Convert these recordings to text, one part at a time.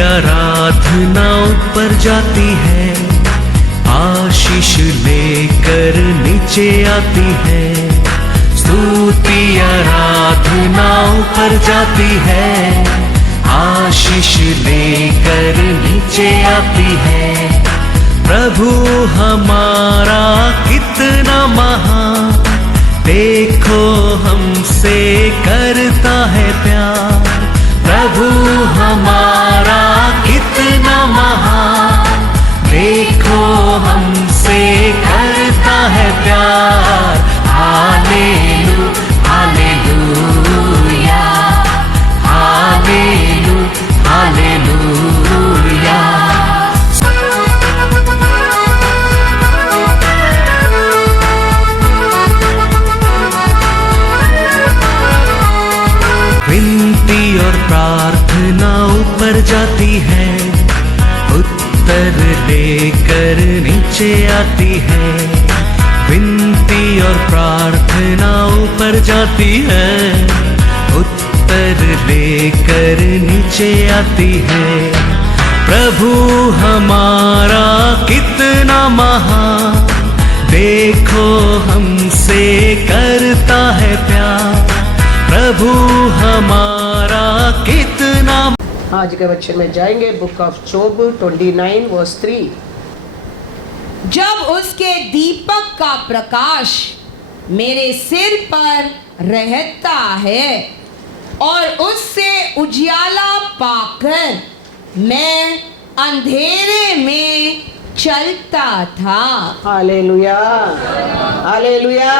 आराधना ऊपर जाती है, आशीष लेकर नीचे आती है। स्तुति आराधना ऊपर जाती है, आशीष लेकर नीचे आती है। प्रभु हमारा कितना महान, देखो हमसे करता है प्यार। प्रभु हमारा कितना महान, देखो हमसे करता है प्यार। हालेलू हालेलूया, हालेलू हालेलूया। विनती और प्रार्थना ऊपर जाती है, उत्तर लेकर नीचे आती है। विनती और प्रार्थना ऊपर जाती है, उत्तर लेकर नीचे आती है। प्रभु हमारा कितना महान, देखो हमसे करता है प्यार। प्रभु हमारा कितना। आज के वचन में जाएंगे बुक ऑफ जोब 29 वर्स 3। जब उसके दीपक का प्रकाश मेरे सिर पर रहता है और उससे उजियाला पाकर मैं अंधेरे में चलता था। Hallelujah hallelujah.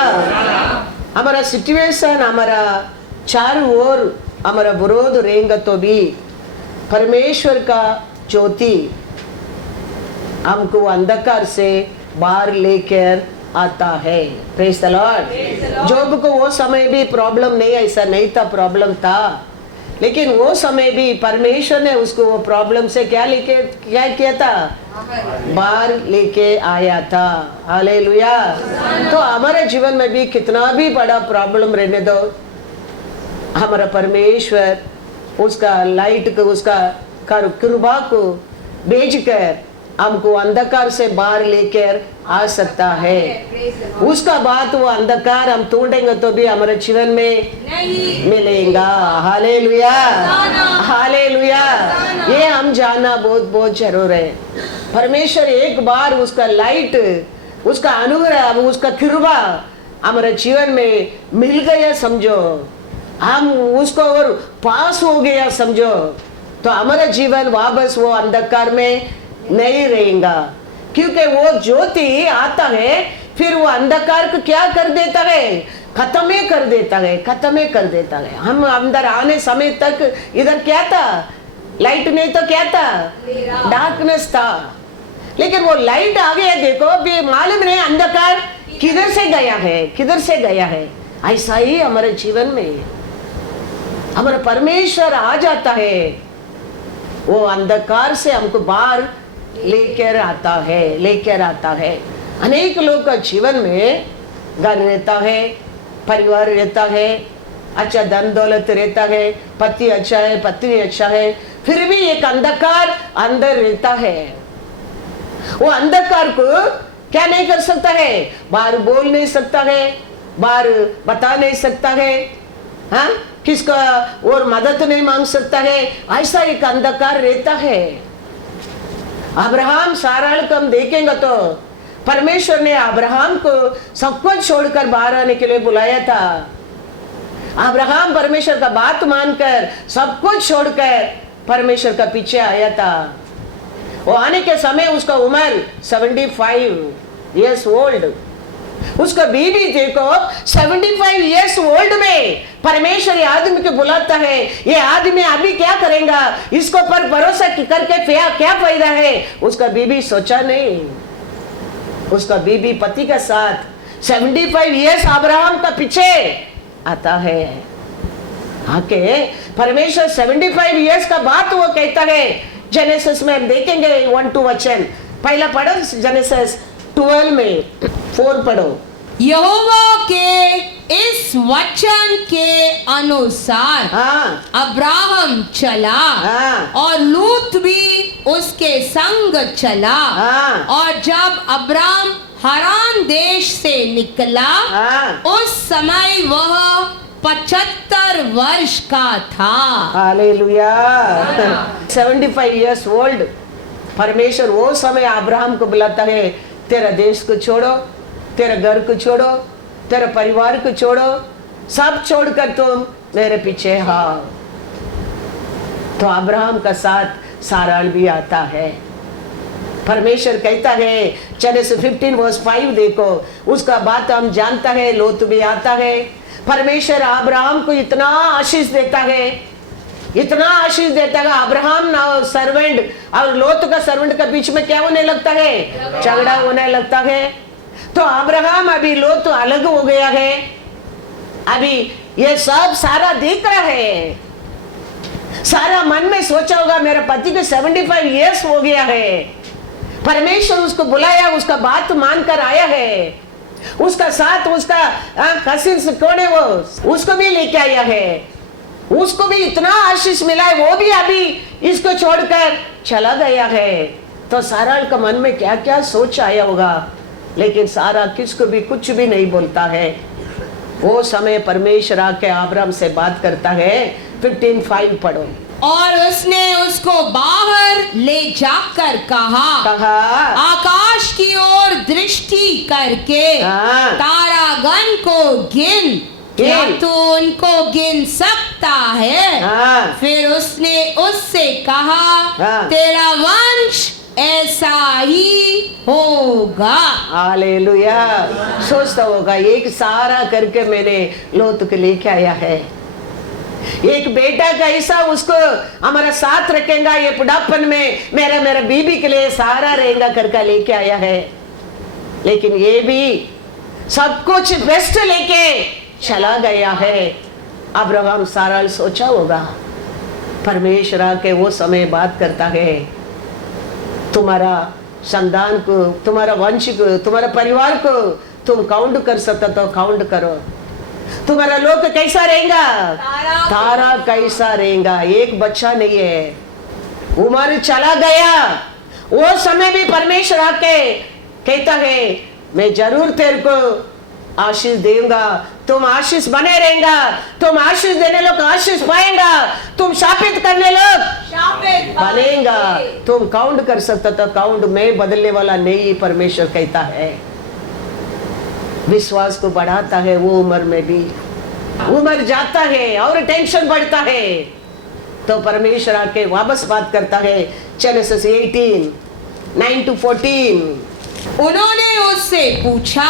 हमारा सिचुएशन, हमारा चारों ओर हमारा विरोध रहेंगे तो भी परमेश्वर का ज्योति हमको अंधकार से बाहर लेकर आता है। Praise the Lord. जोब को वो समय भी प्रॉब्लम नहीं, ऐसा नहीं था, प्रॉब्लम था, लेकिन वो समय भी परमेश्वर ने उसको वो प्रॉब्लम से क्या किया था, बाहर लेके आया था। हालेलुया। तो हमारे जीवन में भी कितना भी बड़ा प्रॉब्लम रहने दो, हमारा परमेश्वर उसका लाइट को, उसका कृपा को भेजकर हमको अंधकार से बाहर लेकर आ सकता है। उसका बात वो अंधकार हम ढूंढेंगे तो भी हमारे जीवन में नहीं मिलेगा। Hallelujah hallelujah. ये हम जानना बहुत बहुत जरूर है। परमेश्वर एक बार उसका लाइट, उसका अनुग्रह, उसका कृपा हमारे जीवन में मिल गया समझो, हम उसको और पास हो गया समझो, तो हमारा जीवन वापस वो अंधकार में नहीं रहेगा। क्योंकि वो ज्योति आता है, फिर वो अंधकार को क्या कर देता है, खत्म कर देता है, खत्म कर देता है। हम अंदर आने समय तक इधर क्या था, लाइट नहीं तो क्या था, डार्कनेस था। लेकिन वो लाइट आ गया, देखो भी मालूम नहीं अंधकार किधर से गया है, किधर से गया है। ऐसा ही हमारे जीवन में हमारा परमेश्वर आ जाता है, वो अंधकार से हमको बाहर लेकर आता है, लेकर आता है। अनेक लोग का जीवन में घर रहता है, परिवार रहता है, अच्छा धन दौलत रहता है, पति अच्छा है, पत्नी अच्छा है, फिर भी एक अंधकार अंदर रहता है। वो अंधकार को क्या नहीं कर सकता है, बाहर बोल नहीं सकता है, बाहर बता नहीं सकता है, हाँ, किसका और मदद नहीं मांग सकता है। ऐसा एक अंधकार रहता है। अब्राहम सारा को हम देखेंगे तो परमेश्वर ने अब्राहम को सब कुछ छोड़कर बाहर आने के लिए बुलाया था। अब्राहम परमेश्वर का बात मानकर सब कुछ छोड़कर परमेश्वर का पीछे आया था। वो आने के समय उसका उम्र 75 इयर्स ओल्ड। उसका बीबी देखो 75 इयर्स ओल्ड में परमेश्वर ये आदमी को बुलाता है। ये आदमी अभी क्या करेगा, इसको पर भरोसा करके क्या फायदा है। उसका बीबी सोचा नहीं, उसका बीबी पति के साथ 75 इयर्स अब्राहम का पीछे आता है। आके परमेश्वर 75 इयर्स का बात वो कहता है। जेनेसिस में हम देखेंगे 1-2 वचन। पहला पढ़ो जेनेसिस 12 में 4 पढ़ो। यहोवा के इस वचन के अनुसार हाँ अब्राहम चला हाँ। और लूत भी उसके संग चला। हाँ। और जब अब्राहम हरान देश से निकला हाँ। उस समय वह 75 वर्ष का था। हालेलुया। 75 years old. परमेश्वर वो समय अब्राहम को बुलाता है, तेरा देश को छोड़ो, तेरा घर को छोड़ो, तेरा परिवार को छोड़ो, सब छोड़कर तुम मेरे पीछे आओ। तो अब्राहम का साथ साराल भी आता है। परमेश्वर कहता है, चले से 15 वर्ष 5 देखो, उसका बात हम जानता है। लोत भी आता है। परमेश्वर अब्राहम को इतना आशीष देता है, इतना आशीष देता है। अब्राहम ना सर्वेंट और लोत का सर्वेंट के बीच में क्या होने लगता है? झगड़ा होने लगता है। तो अब्राहम अभी लोत अलग हो गया है। अभी ये सब सारा देख रहा है। सारा मन में सोचा होगा मेरा पति को 75 इयर्स हो गया है। परमेश्वर उसको बुलाया, उसका बात मानकर आया है। उसका साथ उसका कसिन्स कौन है वो, उसको भी लेके आया है। उसको भी इतना आशीष मिला है, वो भी अभी इसको छोड़कर चला गया है। तो सारा का मन में क्या क्या सोच आया होगा, लेकिन सारा किसको भी कुछ भी नहीं बोलता है। वो समय परमेश्वर आके अब्राहम से बात करता है। 15:5 पढ़ो। और उसने उसको बाहर ले जाकर कहा, आकाश की ओर दृष्टि करके हाँ। तारागण को गिन, क्या तू उनको गिन सकता है? हाँ। फिर उसने उससे कहा, हाँ। तेरा वंश ऐसा ही होगा। हालेलुया। सोचता होगा एक सारा करके मैंने लोत को लेके आया है, एक बेटा का ऐसा उसको हमारा साथ रखेगा ये बुढ़ापन में, मेरा बीबी के लिए सारा रहेगा करके लेके आया है। लेकिन ये भी सब कुछ बेस्ट लेके चला गया है। अब्राहम सारा सोचा होगा। परमेश्वर आके वो समय बात करता है, तुम्हारा संतान को, तुम्हारा वंश को, तुम्हारा परिवार को तुम काउंट कर सकता तो काउंट करो। तुम्हारा लोग कैसा रहेगा? तारा कैसा रहेगा। एक बच्चा नहीं है, उम्र चला गया। वो समय भी परमेश्वर आके कहता है, मैं जरूर तेरे को आशीष दूंगा, तुम आशीष बने रहेगा, तुम आशीष देने लोग आशीष पाएगा, तुम शापित करने लोग बनेगा। तुम काउंट कर सकता तो काउंट, मैं बदलने वाला नहीं, परमेश्वर कहता है। विश्वास को बढ़ाता है। वो उम्र में भी उम्र जाता है और टेंशन बढ़ता है, तो परमेश्वर आके वापस बात करता है। जेनेसिस 18:9-14। उन्होंने उससे पूछा,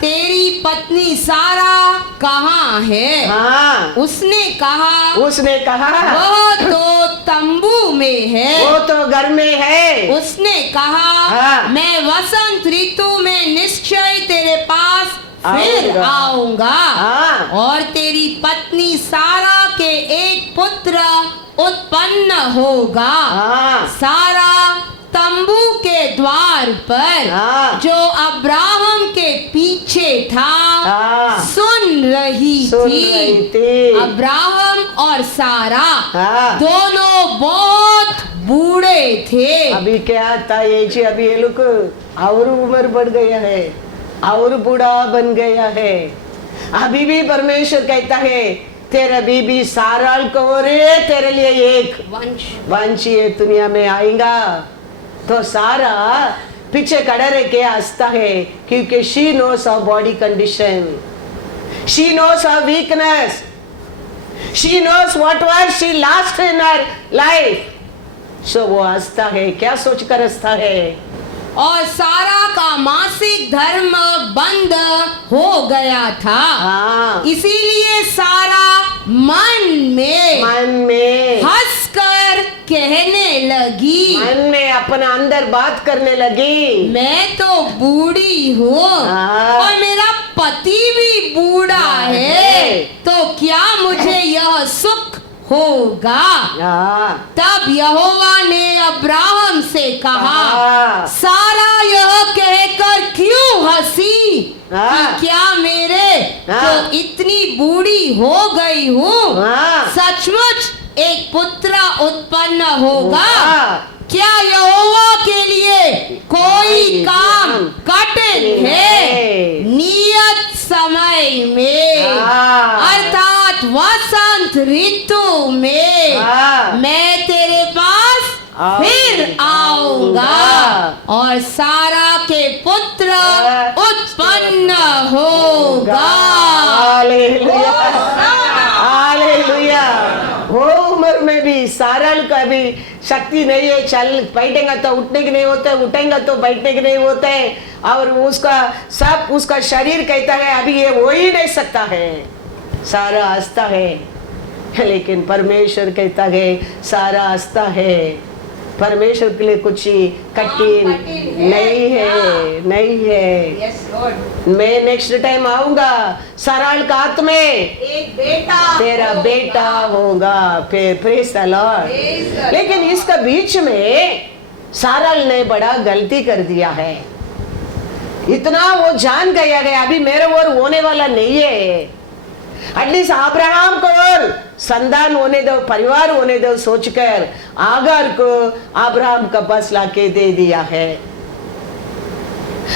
तेरी पत्नी सारा कहाँ है? हाँ। उसने कहा, वह तो तंबू में है। वो तो घर में है। उसने कहा, हाँ। मैं वसंत ऋतु में निश्चय तेरे पास फिर आऊंगा। हाँ। और तेरी पत्नी सारा के एक पुत्र उत्पन्न होगा। हाँ। सारा तंबू के द्वार पर हाँ। जो अब्राहम के पीछे था हाँ। सुन रही थी। अब्राहम और सारा हाँ। दोनों बहुत बूढ़े थे। अभी क्या था ये जी, अभी ये लोग और उम्र बढ़ गया है और बूढ़ा बन गया है। अभी भी परमेश्वर कहता है, तेरा बीबी साराल को रे तेरे लिए एक वंश ये दुनिया में आएगा। तो सारा पीछे खड़ा रह के हंसता है, क्योंकि she knows our body condition, she knows our weakness, she knows what was she last in her life. So वो हंसता है। क्या सोच कर हंसता है? और सारा का मासिक धर्म बंद हो गया था। हाँ। इसीलिए सारा मन में हंसकर कहने लगी, मन में अपना अंदर बात करने लगी, मैं तो बूढ़ी हूँ हाँ। और मेरा पति भी बूढ़ा है, तो क्या मुझे यह सुख होगा? हाँ। तब यहोवा ने अब्राहम से कहा, हाँ। सारा यह कहकर क्यों हंसी? हाँ। कि क्या मेरे हाँ। जो इतनी बूढ़ी हो गई हूँ हाँ। सचमुच एक पुत्र उत्पन्न होगा। हाँ। क्या यहोवा के लिए कोई काम कठिन है? नियत समय में हाँ। अर्थात वसंत ऋतु में हाँ। मैं तेरे पास फिर आऊंगा और सारा के पुत्र उत्पन्न होगा। Hallelujah, hallelujah. वो उम्र में भी सारल का भी शक्ति नहीं है, चल बैठेगा तो उठने के नहीं होते, उठेगा तो बैठने के नहीं होते, और उसका सब उसका शरीर कहता है अभी ये हो ही नहीं सकता है, सारा हंसता है। लेकिन परमेश्वर कहता है सारा हंसता है। परमेश्वर के लिए कुछ ही कठिन नहीं है, नहीं है। Yes Lord. मैं नेक्स्ट टाइम आऊंगा, सरल का हाथ में एक बेटा तेरा बेटा होगा। फिर प्रेज द लॉर्ड। लेकिन इसका बीच में सारल ने बड़ा गलती कर दिया है। इतना वो जान गया है अभी मेरे और होने वाला नहीं है, एटलीस्ट अब्राहम को और संतान होने दो, परिवार होने दो सोचकर आगार को अब्राहम का पास लाके दे दिया है।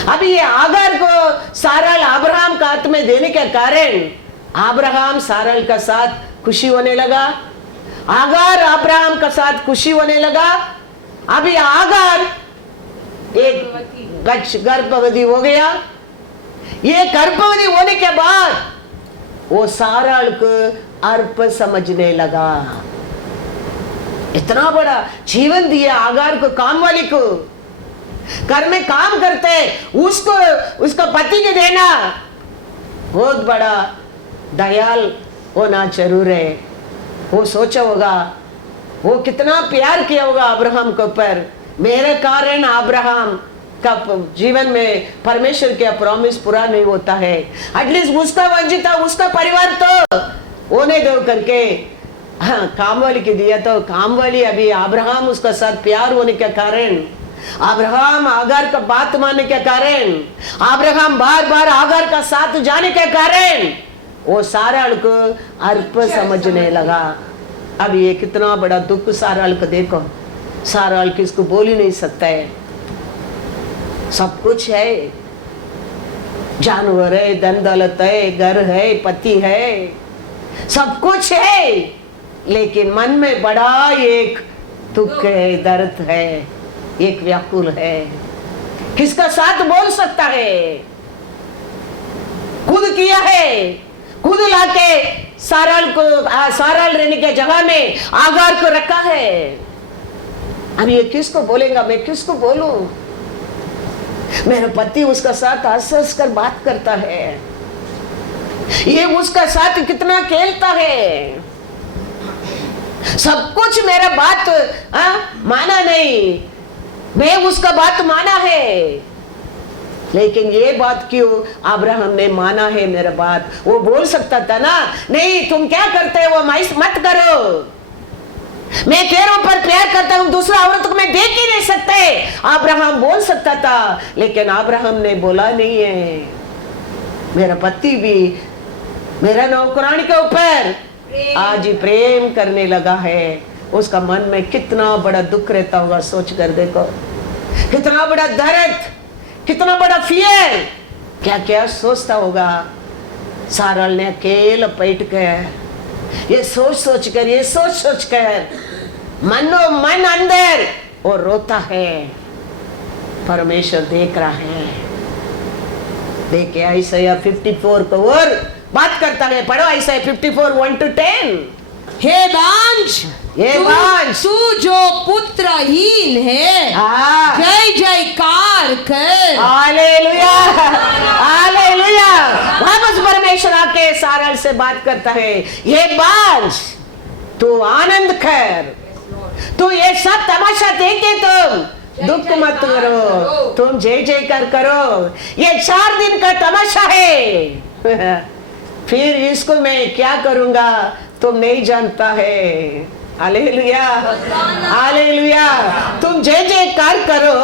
अभी ये आगार को सारल अब्राहम का हाथ में देने के कारण अब्राहम सारल का साथ खुशी होने लगा, आगार अब्राहम का साथ खुशी होने लगा। अभी आगार एक गर्भवती हो गया। ये गर्भवती होने के बाद वो सारल को अर्प समझने लगा। इतना बड़ा जीवन दिया आगार को, काम वाली को, घर में काम करते उसको उसका पति के देना बहुत बड़ा दयाल होना जरूर है। वो सोचा होगा वो कितना प्यार किया होगा अब्राहम के ऊपर, मेरे कारण अब्राहम का जीवन में परमेश्वर का प्रॉमिस पूरा नहीं होता है, एटलीस्ट उसका वंचित उसका परिवार तो होने दो करके हाँ, काम वाली के दिया। तो काम वाली अभी अब्राहम उसका साथ प्यार होने के कारण, अब्राहम आगार का बात मानने के कारण, अब्राहम बार बार आगार का साथ जाने के कारण वो सारल को अर्प समझने लगा। अब ये कितना बड़ा दुख सारल को देखो, सारल किसको बोल ही नहीं सकता है, सब कुछ है, जानवर है, धन दौलत है, घर है, पति है, सब कुछ है, लेकिन मन में बड़ा एक दुख है, दर्द है, एक व्याकुल है। किसका साथ बोल सकता है? खुद किया है, खुद लाके सारल को सारल रहने के जगह में आगार को रखा है। अब ये किसको बोलेगा, मैं किसको बोलूं? मेरा पति उसका साथ हंस हंस कर बात करता है, ये उसका साथ कितना खेलता है, सब कुछ मेरा बात माना नहीं, मैं उसका बात माना है, लेकिन ये बात क्यों अब्राहम ने माना है मेरा बात? वो बोल सकता था ना, नहीं तुम क्या करते हो मत करो, मैं तेरे ऊपर प्यार करता हूं, दूसरा औरत को मैं देख ही नहीं सकते, अब्राहम बोल सकता था, लेकिन अब्राहम ने बोला नहीं है। मेरा पति भी मेरा नौकरानी के ऊपर आज ही प्रेम करने लगा है, उसका मन में कितना बड़ा दुख रहता होगा, सोच कर देखो, कितना बड़ा दर्द, कितना बड़ा फियर, क्या क्या सोचता होगा। सारल ने अकेला बैठ कर ये सोच कर, ये सोच कर मनो मन अंदर और रोता है। परमेश्वर देख रहा है, देखे ऐसा 54 को और बात करता है, पढ़ो ऐसा 54 1 to 10। हे बांझ, तू जो पुत्रहीन है जय जयकार कर। Hallelujah, hallelujah. वापस परमेश्वर आके सारल से बात करता है, ये बांझ तू आनंद कर, तू ये सब तमाशा देखे तुम दुख मत करो, तुम जय जयकार करो, ये 4 दिन का तमाशा है फिर इसको मैं क्या करूंगा तुम नहीं जानता है। Hallelujah, hallelujah. तुम जय जयकार करो,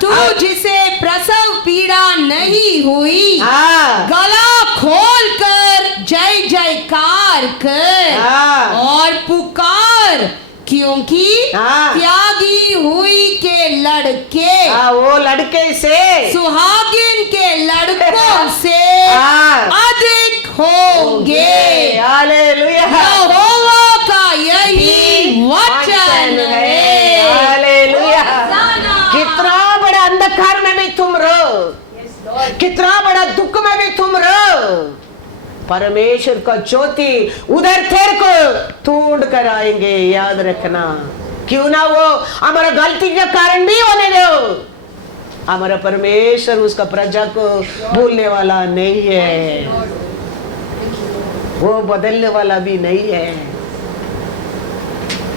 तू जिसे प्रसव पीड़ा नहीं हुई, हाँ गला खोल कर जय जयकार कर हाँ। और पुकार, क्योंकि हाँ। त्यागी हुई के लड़के हाँ, वो लड़के से सुहागिन के लड़कों से हाँ। अधिक होंगे। हालेलुया, यहोवा का यही वचन है। हालेलुया। कितना बड़ा अंधकार में भी तुम रहो, कितना बड़ा दुख में भी तुम रहो, परमेश्वर का ज्योति उधर तेरे को ढूंढ कर आएंगे। याद रखना, क्यों ना वो हमारा गलती के कारण भी होने दो, हमारा परमेश्वर उसका प्रजा को भूलने वाला नहीं है, वो बदलने वाला भी नहीं है।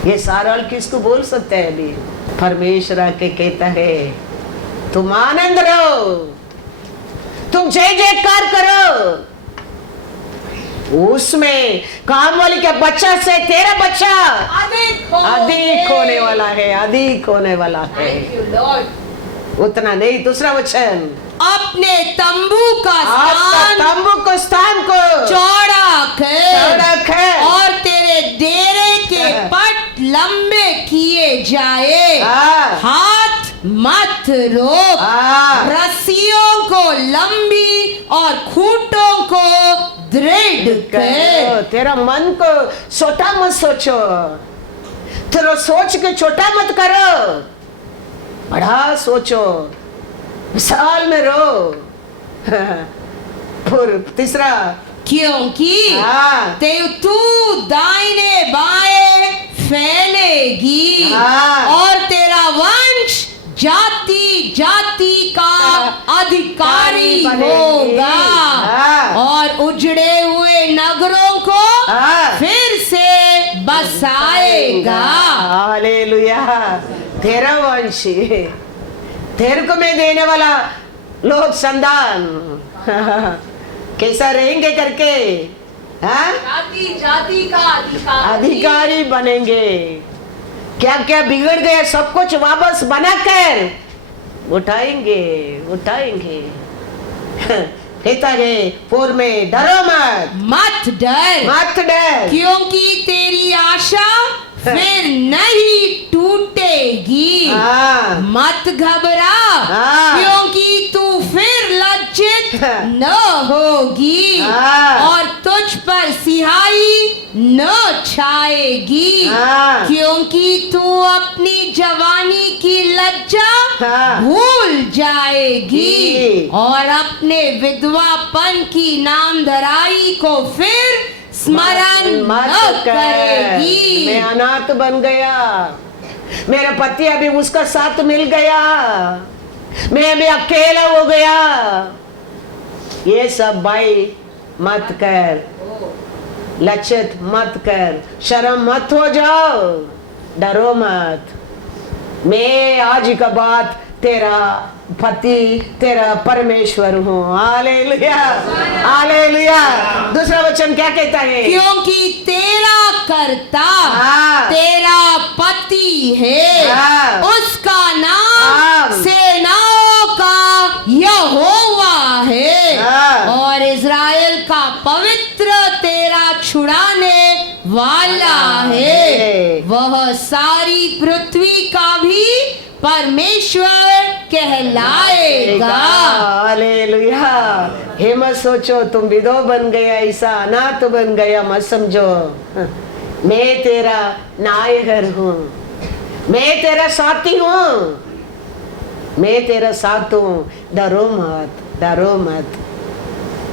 ये सारा किसको बोल सकते हैं? अभी परमेश्वर आके कहता है तुम आनंद रहो, तुम जय जयकार करो, उसमें काम वाली के बच्चा से तेरा बच्चा अधिक होने वाला है, अधिक होने वाला है। उतना नहीं, दूसरा वचन, अपने तंबू का आपका स्थान तंबू को स्थान को चौड़ा चौड़ा कर कर और तेरे डेरे के हाँ। पट लंबे किए जाए, हाँ। हाथ मत रोक, हाँ। रस्सियों को लंबी और खूंटों को दृढ़ कर। तेरा मन को छोटा मत सोचो, तेरा सोच के छोटा मत करो, बड़ा सोचो, विशाल में रहो। फिर तीसरा, क्योंकि हाँ। तू दाहिने बाएं फैलेगी हाँ। और तेरा वंश जाति जाति का अधिकारी बनेगी। होगा हाँ। और उजड़े हुए नगरों को हाँ। फिर से बसाएगा। हालेलुया, तेरा वंश, तेरे को मैं देने वाला लोग संतान कैसा रहेंगे करके, हाँ? जाति जाति का अधिकारी बनेंगे। क्या क्या बिगड़ गया सब कुछ वापस बनाकर उठाएंगे, उठाएंगे। कहता है पूर्व में, डरो मत, मत डर, मत डर, क्योंकि तेरी आशा फिर नहीं टूटेगी। हाँ। मत घबरा, हाँ। क्योंकि तू फिर लज्जित न होगी हाँ। और तुझ पर सिहाई न छाएगी, हाँ। क्योंकि तू अपनी जवानी की लज्जा हाँ। भूल जाएगी जी। और अपने विधवापन की नामधराई को फिर स्मरण न करेगी। मैं अनाथ बन गया, मेरा पति अभी उसका साथ मिल गया, मैं अभी अकेला हो गया। ये सब भाई मत कर, लज्जित मत कर, शर्म मत हो जाओ, डरो मत। मैं आज का बात तेरा पति, तेरा परमेश्वर हूँ। Hallelujah, hallelujah. दूसरा वचन क्या कहता है? क्योंकि तेरा कर्ता हाँ। तेरा पति है, हाँ। उसका नाम हाँ। सेनाओं का यहोवा है हाँ। और इज़राइल का पवित्र तेरा छुड़ाने वाला है। वह सारी पृथ्वी का भी परमेश्वर कहलाएगा। हालेलुया। हे मत सोचो तुम विधवा बन गया, ऐसा अनाथ बन गया, मत समझो। मैं तेरा नायक हूँ, मैं तेरा साथी हूँ, मैं तेरा साथ हूँ, डरो मत, डरो मत।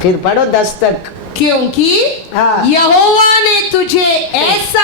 फिर पढ़ो 10 तक। क्योंकि हाँ। यहोवा ने तुझे ऐसा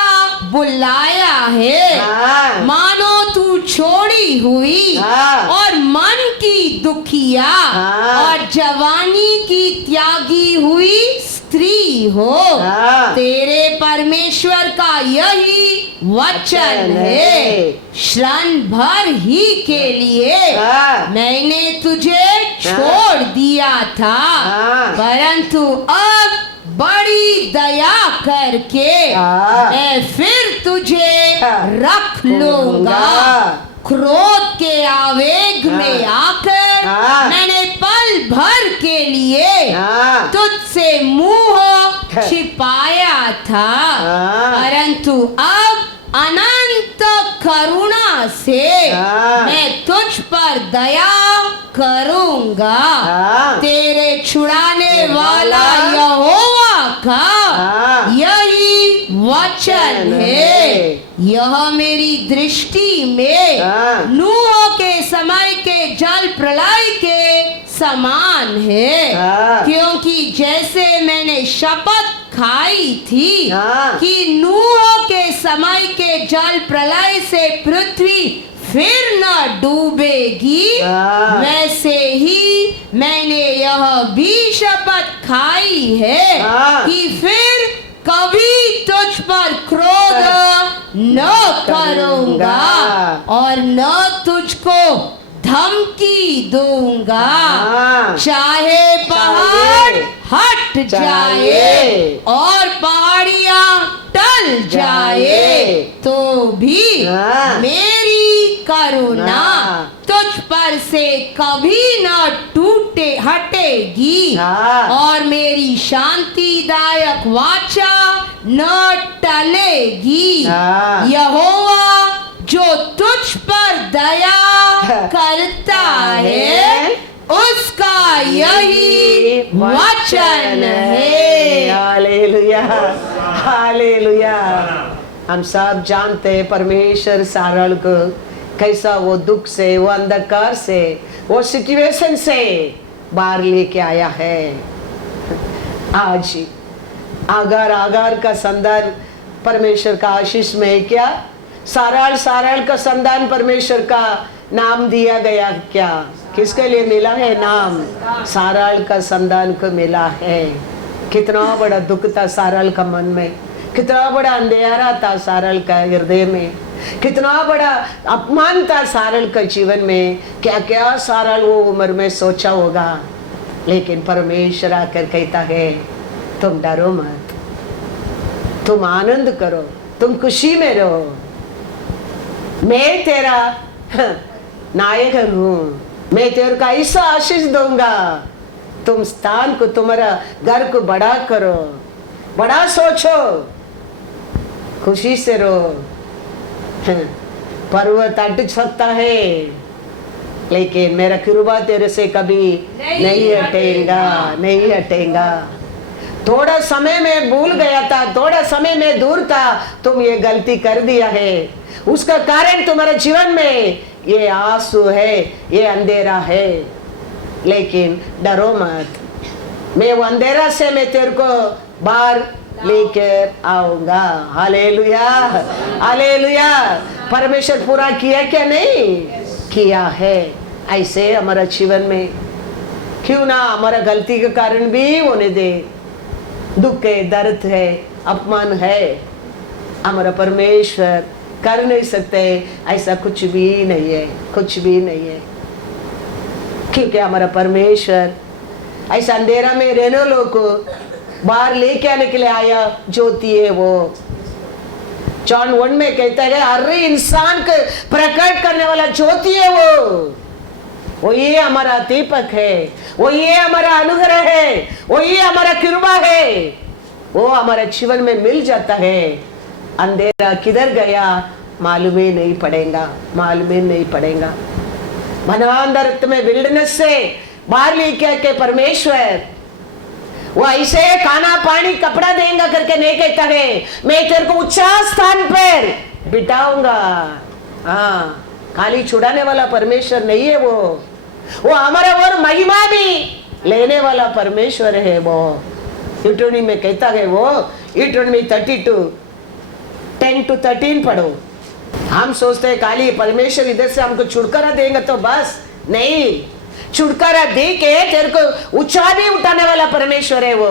बुलाया है, हाँ। मानो तू छोड़ी हुई हाँ। और मन की दुखिया हाँ। और जवानी की त्यागी हुई स्त्री हो। हाँ। तेरे परमेश्वर का यही वचन है, क्षण भर ही के लिए हाँ। मैंने तुझे छोड़ दिया था, हाँ। परंतु अब बड़ी दया करके हाँ। मैं फिर तुझे हाँ। रख लूंगा। क्रोध के आवेग में आकर हाँ। मैंने पल भर के लिए हाँ। तुझसे मुंह छिपाया था, हाँ। परंतु अब अनंत करुणा से हाँ। मैं तुझ पर दया करूंगा। हाँ। तेरे छुड़ाने वाला यहोवा का हाँ। यही वचन है। यह मेरी दृष्टि में हाँ। नूह के समय के जल प्रलय के समान है, हाँ। क्योंकि जैसे मैंने शपथ खाई थी हाँ। कि नूह के समय के जल प्रलय से पृथ्वी फिर न डूबेगी, हाँ। वैसे ही मैंने यह भी शपथ खाई है हाँ। कि फिर कभी तुझ पर क्रोध न करूंगा और न तुझको धमकी दूंगा। हाँ। चाहे पहाड़ हट जाए जाए और पहाड़ियां टल जाए तो भी हाँ। मेरी करुणा हाँ। तुझ पर से कभी न टूटे हटेगी, हाँ। और मेरी शांतिदायक वाचा न टलेगी। हाँ। यहोवा जो तुझ पर दया करता है उसका यही वचन है। Hallelujah, hallelujah. हम सब जानते हैं परमेश्वर सारल को कैसा वो दुख से, वो अंधकार से, वो सिचुएशन से बाहर लेके आया है। आज आगार का संतान परमेश्वर का आशीष में है क्या? साराल का संतान परमेश्वर का नाम दिया गया क्या? किसके लिए मिला है नाम? साराल का संतान को मिला है। कितना बड़ा दुख था साराल का मन में, कितना बड़ा अंधेरा था साराल का हृदय में, कितना बड़ा अपमान था साराल का जीवन में। क्या क्या साराल वो उम्र में सोचा होगा, लेकिन परमेश्वर आकर कहता है तुम डरो मत, तुम आनंद करो, तुम खुशी में रहो, मैं तेरा नायक हूँ, मैं तेरे को ऐसा आशीष दूंगा, तुम स्थान को, तुम्हारा घर को बड़ा करो, बड़ा सोचो, खुशी से रहो। पर्वत हट सकता है लेकिन मेरा कृपा तेरे से कभी नहीं हटेगा, नहीं हटेगा। थोड़ा समय में भूल गया था, थोड़ा समय में दूर था, तुम ये गलती कर दिया है, उसका कारण तुम्हारे जीवन में ये आंसू है, ये अंधेरा है, लेकिन डरो मत, मैं वो अंधेरा से मैं तेरे को बाहर लेकर आऊंगा। Hallelujah, hallelujah. परमेश्वर पूरा किया क्या? नहीं किया है। ऐसे हमारा जीवन में क्यों ना हमारा गलती के कारण भी होने दे, दुख है, दर्द है, अपमान है, हमारा परमेश्वर कर नहीं सकते, ऐसा कुछ भी नहीं है, कुछ भी नहीं है, क्योंकि हमारा परमेश्वर ऐसा अंधेरा में रहने लोगों को बाहर लेके आने के लिए आया। ज्योति है वो। जॉन 1 में कहता है हर इंसान को प्रकट करने वाला ज्योति है वो ये हमारा दीपक है, वो ये हमारा अनुग्रह है, वो ये हमारा कृपा है, वो हमारे जीवन में मिल जाता है। अंधेरा किधर गया मालूम ही नहीं पड़ेगा, मालूम ही नहीं पड़ेगा। वनांतर में विल्डनेस से बाहर लेके आके परमेश्वर वो ऐसे खाना पानी कपड़ा देंगे करके नहीं कहता है, मैं तेरे को ऊंचा स्थान पर बिठाऊंगा। हाँ, खाली छुड़ाने वाला परमेश्वर नहीं है वो हमारा और महिमा भी लेने वाला परमेश्वर है। वो यूट्यूनी में कहता है, वो यूट्यूनी 32 10 to 13 पढ़ो। हम सोचते हैं खाली परमेश्वर इधर से हमको छुटकारा देंगे तो बस, नहीं, छुटकारा दे के तेरे को ऊंचा भी उठाने वाला परमेश्वर है वो।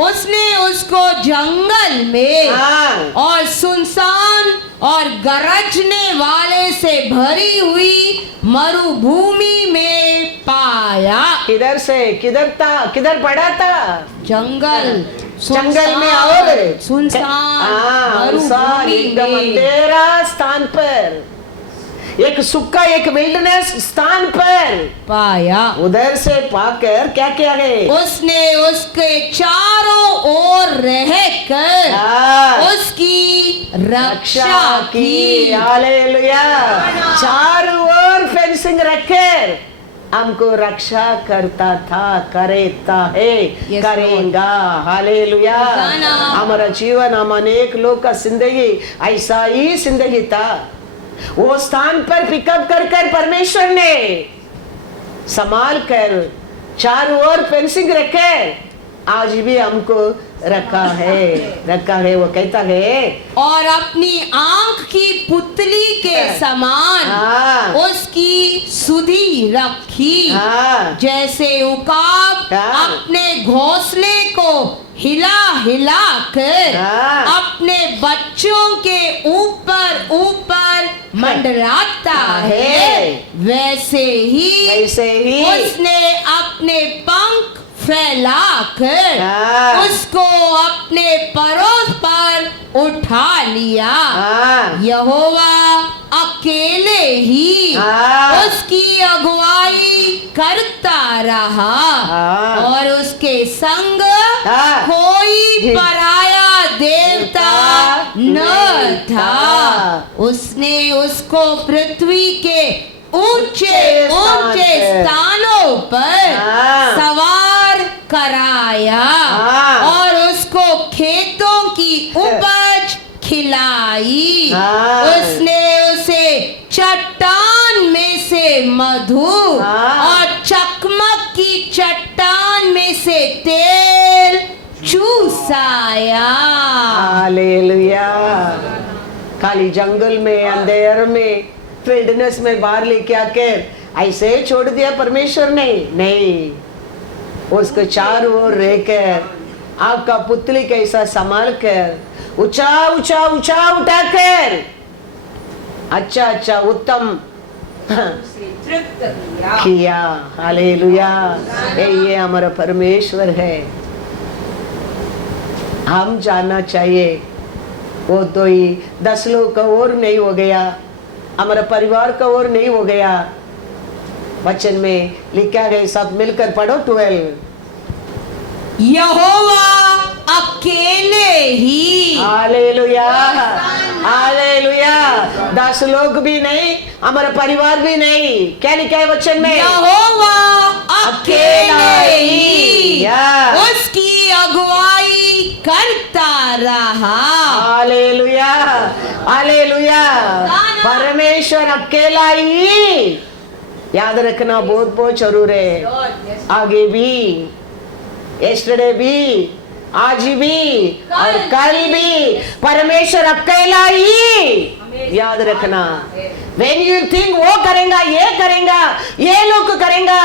उसने उसको जंगल में हाँ। और सुनसान और गरजने वाले से भरी हुई मरुभूमि में पाया। किधर से किधर था, किधर पड़ा था? जंगल, जंगल में और सुनसान सुनसान एकदम मरुभूमि में अंधेरा स्थान पर, एक सूखा, एक विल्डरनेस स्थान पर पाया। उधर से पाकर क्या किया है? उसने उसके चारों ओर रहकर उसकी रक्षा की। हालेलुया। चारों ओर फेंसिंग रखकर हमको रक्षा करता था, करता है, Yes, करेगा। हालेलुया। होसाना। हमारा जीवन, हम अनेक लोग का जिंदगी ऐसा ही जिंदगी था। वो स्थान पर पिकअप कर परमेश्वर ने संभाल कर चारों ओर फेंसिंग रखे, आज भी हमको रखा है। वो कहता है, और अपनी आंख की पुतली के समान उसकी सुधि रखी। जैसे उकाब अपने घोंसले को हिला हिला कर अपने बच्चों के ऊपर ऊपर मंडराता है, वैसे ही उसने अपने पंख फैलाकर उसको अपने परोस पर उठा लिया। यहोवा अकेले ही उसकी अगुवाई करता रहा और उसके संग कोई पराया देवता न था। उसने उसको पृथ्वी के ऊंचे ऊंचे स्थानों पर सवार कराया और उसको खेतों की उपज खिलाई। उसने उसे चट्टान में से मधु और चकमक की चट्टान में से तेल चूसाया। हालेलुया। खाली जंगल में, अंधेर में, फिल्डनेस में बाहर लेके आकर ऐसे छोड़ दिया परमेश्वर ने? नहीं, उसको चारों ओर रहकर आपका पुतली कैसा संभाल कर ऊंचा ऊंचा ऊंचा उठाकर अच्छा उत्तम किया। हालेलुया। ये हमारा परमेश्वर है। हम जानना चाहिए, वो तो ही 10 लोग का और नहीं हो गया, हमारा परिवार का और नहीं हो गया। वचन में लिखा है, सब मिलकर पढ़ो 12। यहोवा अकेले ही। हालेलुया। हालेलुया। 10 लोग भी नहीं, हमारा परिवार भी नहीं। क्या लिखा है वचन में? यहोवा अकेले ही उसकी अगुवाई करता रहा। हालेलुया। हालेलुया। परमेश्वर अकेला ही, याद रखना बहुत बहुत जरूर है। आगे भी, यस्टरडे भी, आज भी और कल भी परमेश्वर अकेला ही, याद रखना। When you think वो करेगा, ये करेगा, ये लोग करेगा,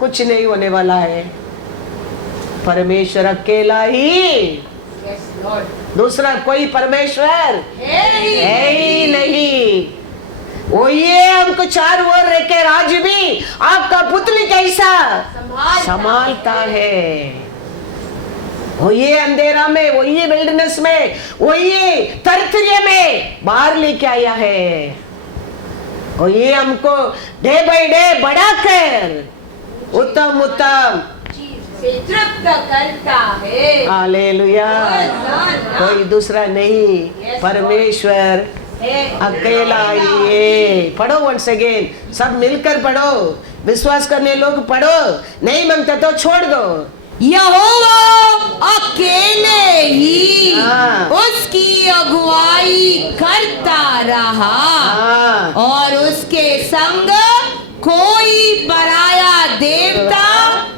कुछ नहीं होने वाला है। परमेश्वर अकेला ही, दूसरा कोई परमेश्वर है ही नहीं। वो ये हमको चारों ओर रहकर आज भी आपका पुतली कैसा संभालता है। वो ये अंधेरा में, वो ये विल्डरनेस में, वो ये तरतरिया में बाहर लेके आया है। वो ये हमको डे बाय डे बढ़ाकर उत्तम उत्तम तृप्त करता है। हालेलुया। कोई दूसरा नहीं, परमेश्वर अकेला ही है। पढ़ो वंस अगेन, सब मिलकर पढ़ो। विश्वास करने लोग पढ़ो, नहीं मानते तो छोड़ दो। यहोवा अकेले ही उसकी अगुवाई करता रहा और उसके संग कोई पराया देवता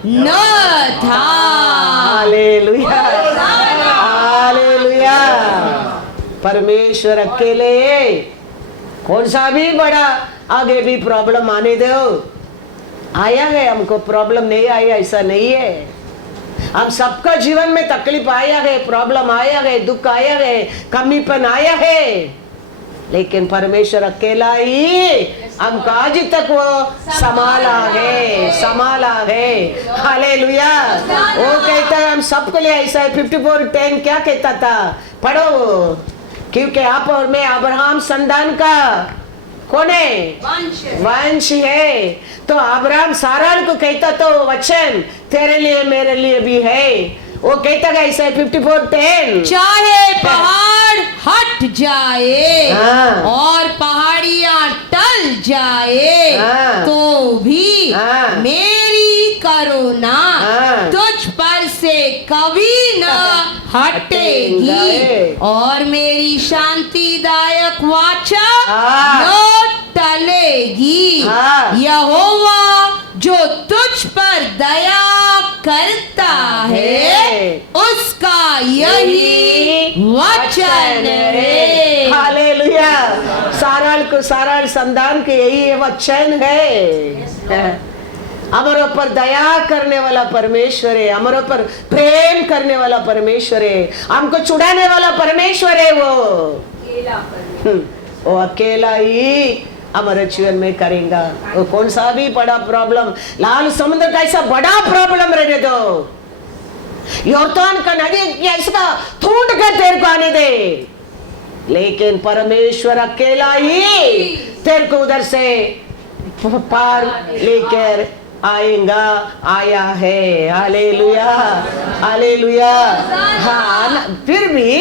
न था। हालेलुया। हालेलुया। परमेश्वर अकेले। कौन सा भी बड़ा आगे भी प्रॉब्लम आने दो, आया है हमको प्रॉब्लम नहीं आया ऐसा नहीं है। हम सबका जीवन में तकलीफ आया है, प्रॉब्लम आया है, दुख आया है, कमीपन आया है, लेकिन परमेश्वर अकेला ही हमको आज तक वो संभाला है। हालेलुया। वो कहता है हम सबके लिए ऐसा है। 54:10 क्या कहता था, पढ़ो। क्योंकि आप और मैं अब्राहम संतान का कौन है, वंश है। तो अब्राहम साराल को कहता तो वचन तेरे लिए मेरे लिए भी है। वो कहता है ऐसा 54:10, चाहे पहाड़ हट जाए हाँ। और पहाड़ियां टल जाए हाँ। तो भी हाँ। मेरी करुणा हाँ। तुझ पर से कभी न हटेगी हटेगी। और मेरी शांतिदायक वाचा हाँ। न टलेगी। हाँ। यहोवा जो तुझ पर दया करता है उसका यही वचन है। हालेलुया। साराल को, साराल संतान के यही वचन है। हमारे ऊपर दया करने वाला परमेश्वर है, हमारे ऊपर प्रेम करने वाला परमेश्वर है, हमको छुड़ाने वाला परमेश्वर है। वो अकेला ही हमारे जीवन में करेगा। वो कौन सा भी बड़ा प्रॉब्लम, लाल समुद्र का ऐसा बड़ा प्रॉब्लम रहने दो, यॉर्दान का नदी ऐसा ढूंढ कर तेरे को आने दे, लेकिन परमेश्वर अकेला ही तेरे को उधर से पार लेकर आया है। Hallelujah, hallelujah. हाँ, फिर भी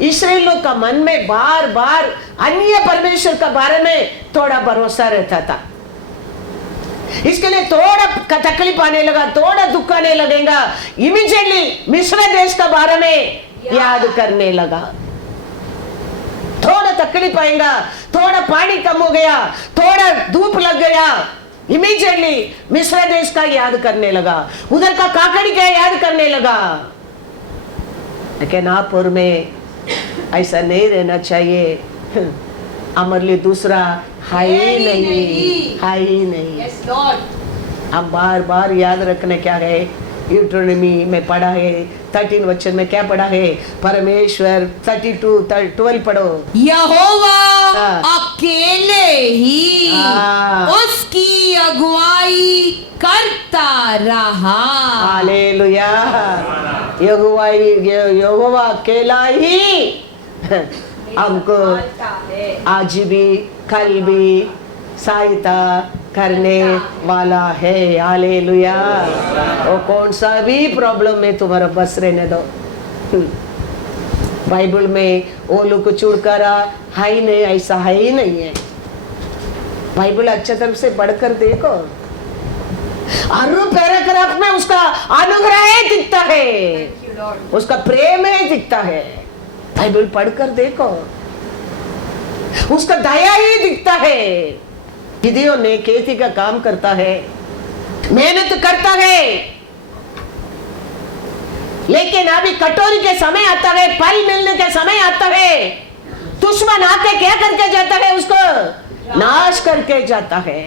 इस्राएलियों का मन में बार बार अन्य परमेश्वर का बारे में थोड़ा भरोसा रहता था। इसके लिए थोड़ा तकलीफ आने लगा, थोड़ा दुख आने लगेगा, इमीडिएटली मिस्र देश का बारे में याद करने लगा। थोड़ा तकलीफ आएगा, थोड़ा पानी कम हो गया, थोड़ा धूप लग गया, इमीडिएटली मिस्र देश का याद करने लगा, उधर का काकड़ी का याद करने लगा। लेकिन आप और मैं ऐसा नहीं रहना चाहिए। हमारे लिए दूसरा है ही नहीं, है ही नहीं। हम बार बार याद रखने क्या है, यूट्रोनमी में पढ़ा है 13 वचन में क्या पढ़ा है, परमेश्वर 32:12 पढ़ो। यहोवा हाँ। अकेले ही हाँ। उसकी अगुवाई करता रहा। हालेलुया। यहोवा अकेला ही हमको आज भी कल भी सहायता करने वाला है। हालेलुया। वो कौन सा भी प्रॉब्लम में तुम्हारा बस रहने दो। बाइबल में वो लोग को छुड़कारा है ही नहीं, ऐसा है ही नहीं है। बाइबल अच्छे तरफ से पढ़कर देखो, हर पैराग्राफ में उसका अनुग्रह दिखता है, उसका प्रेम है दिखता है। बाइबल पढ़कर देखो, उसका दया ही दिखता है। गिदियोन ने खेती का काम करता है, मेहनत करता है, लेकिन अभी कटोरी के समय आता है, फल मिलने के समय आता है, दुश्मन आके क्या करके जाता है, उसको नाश करके जाता है।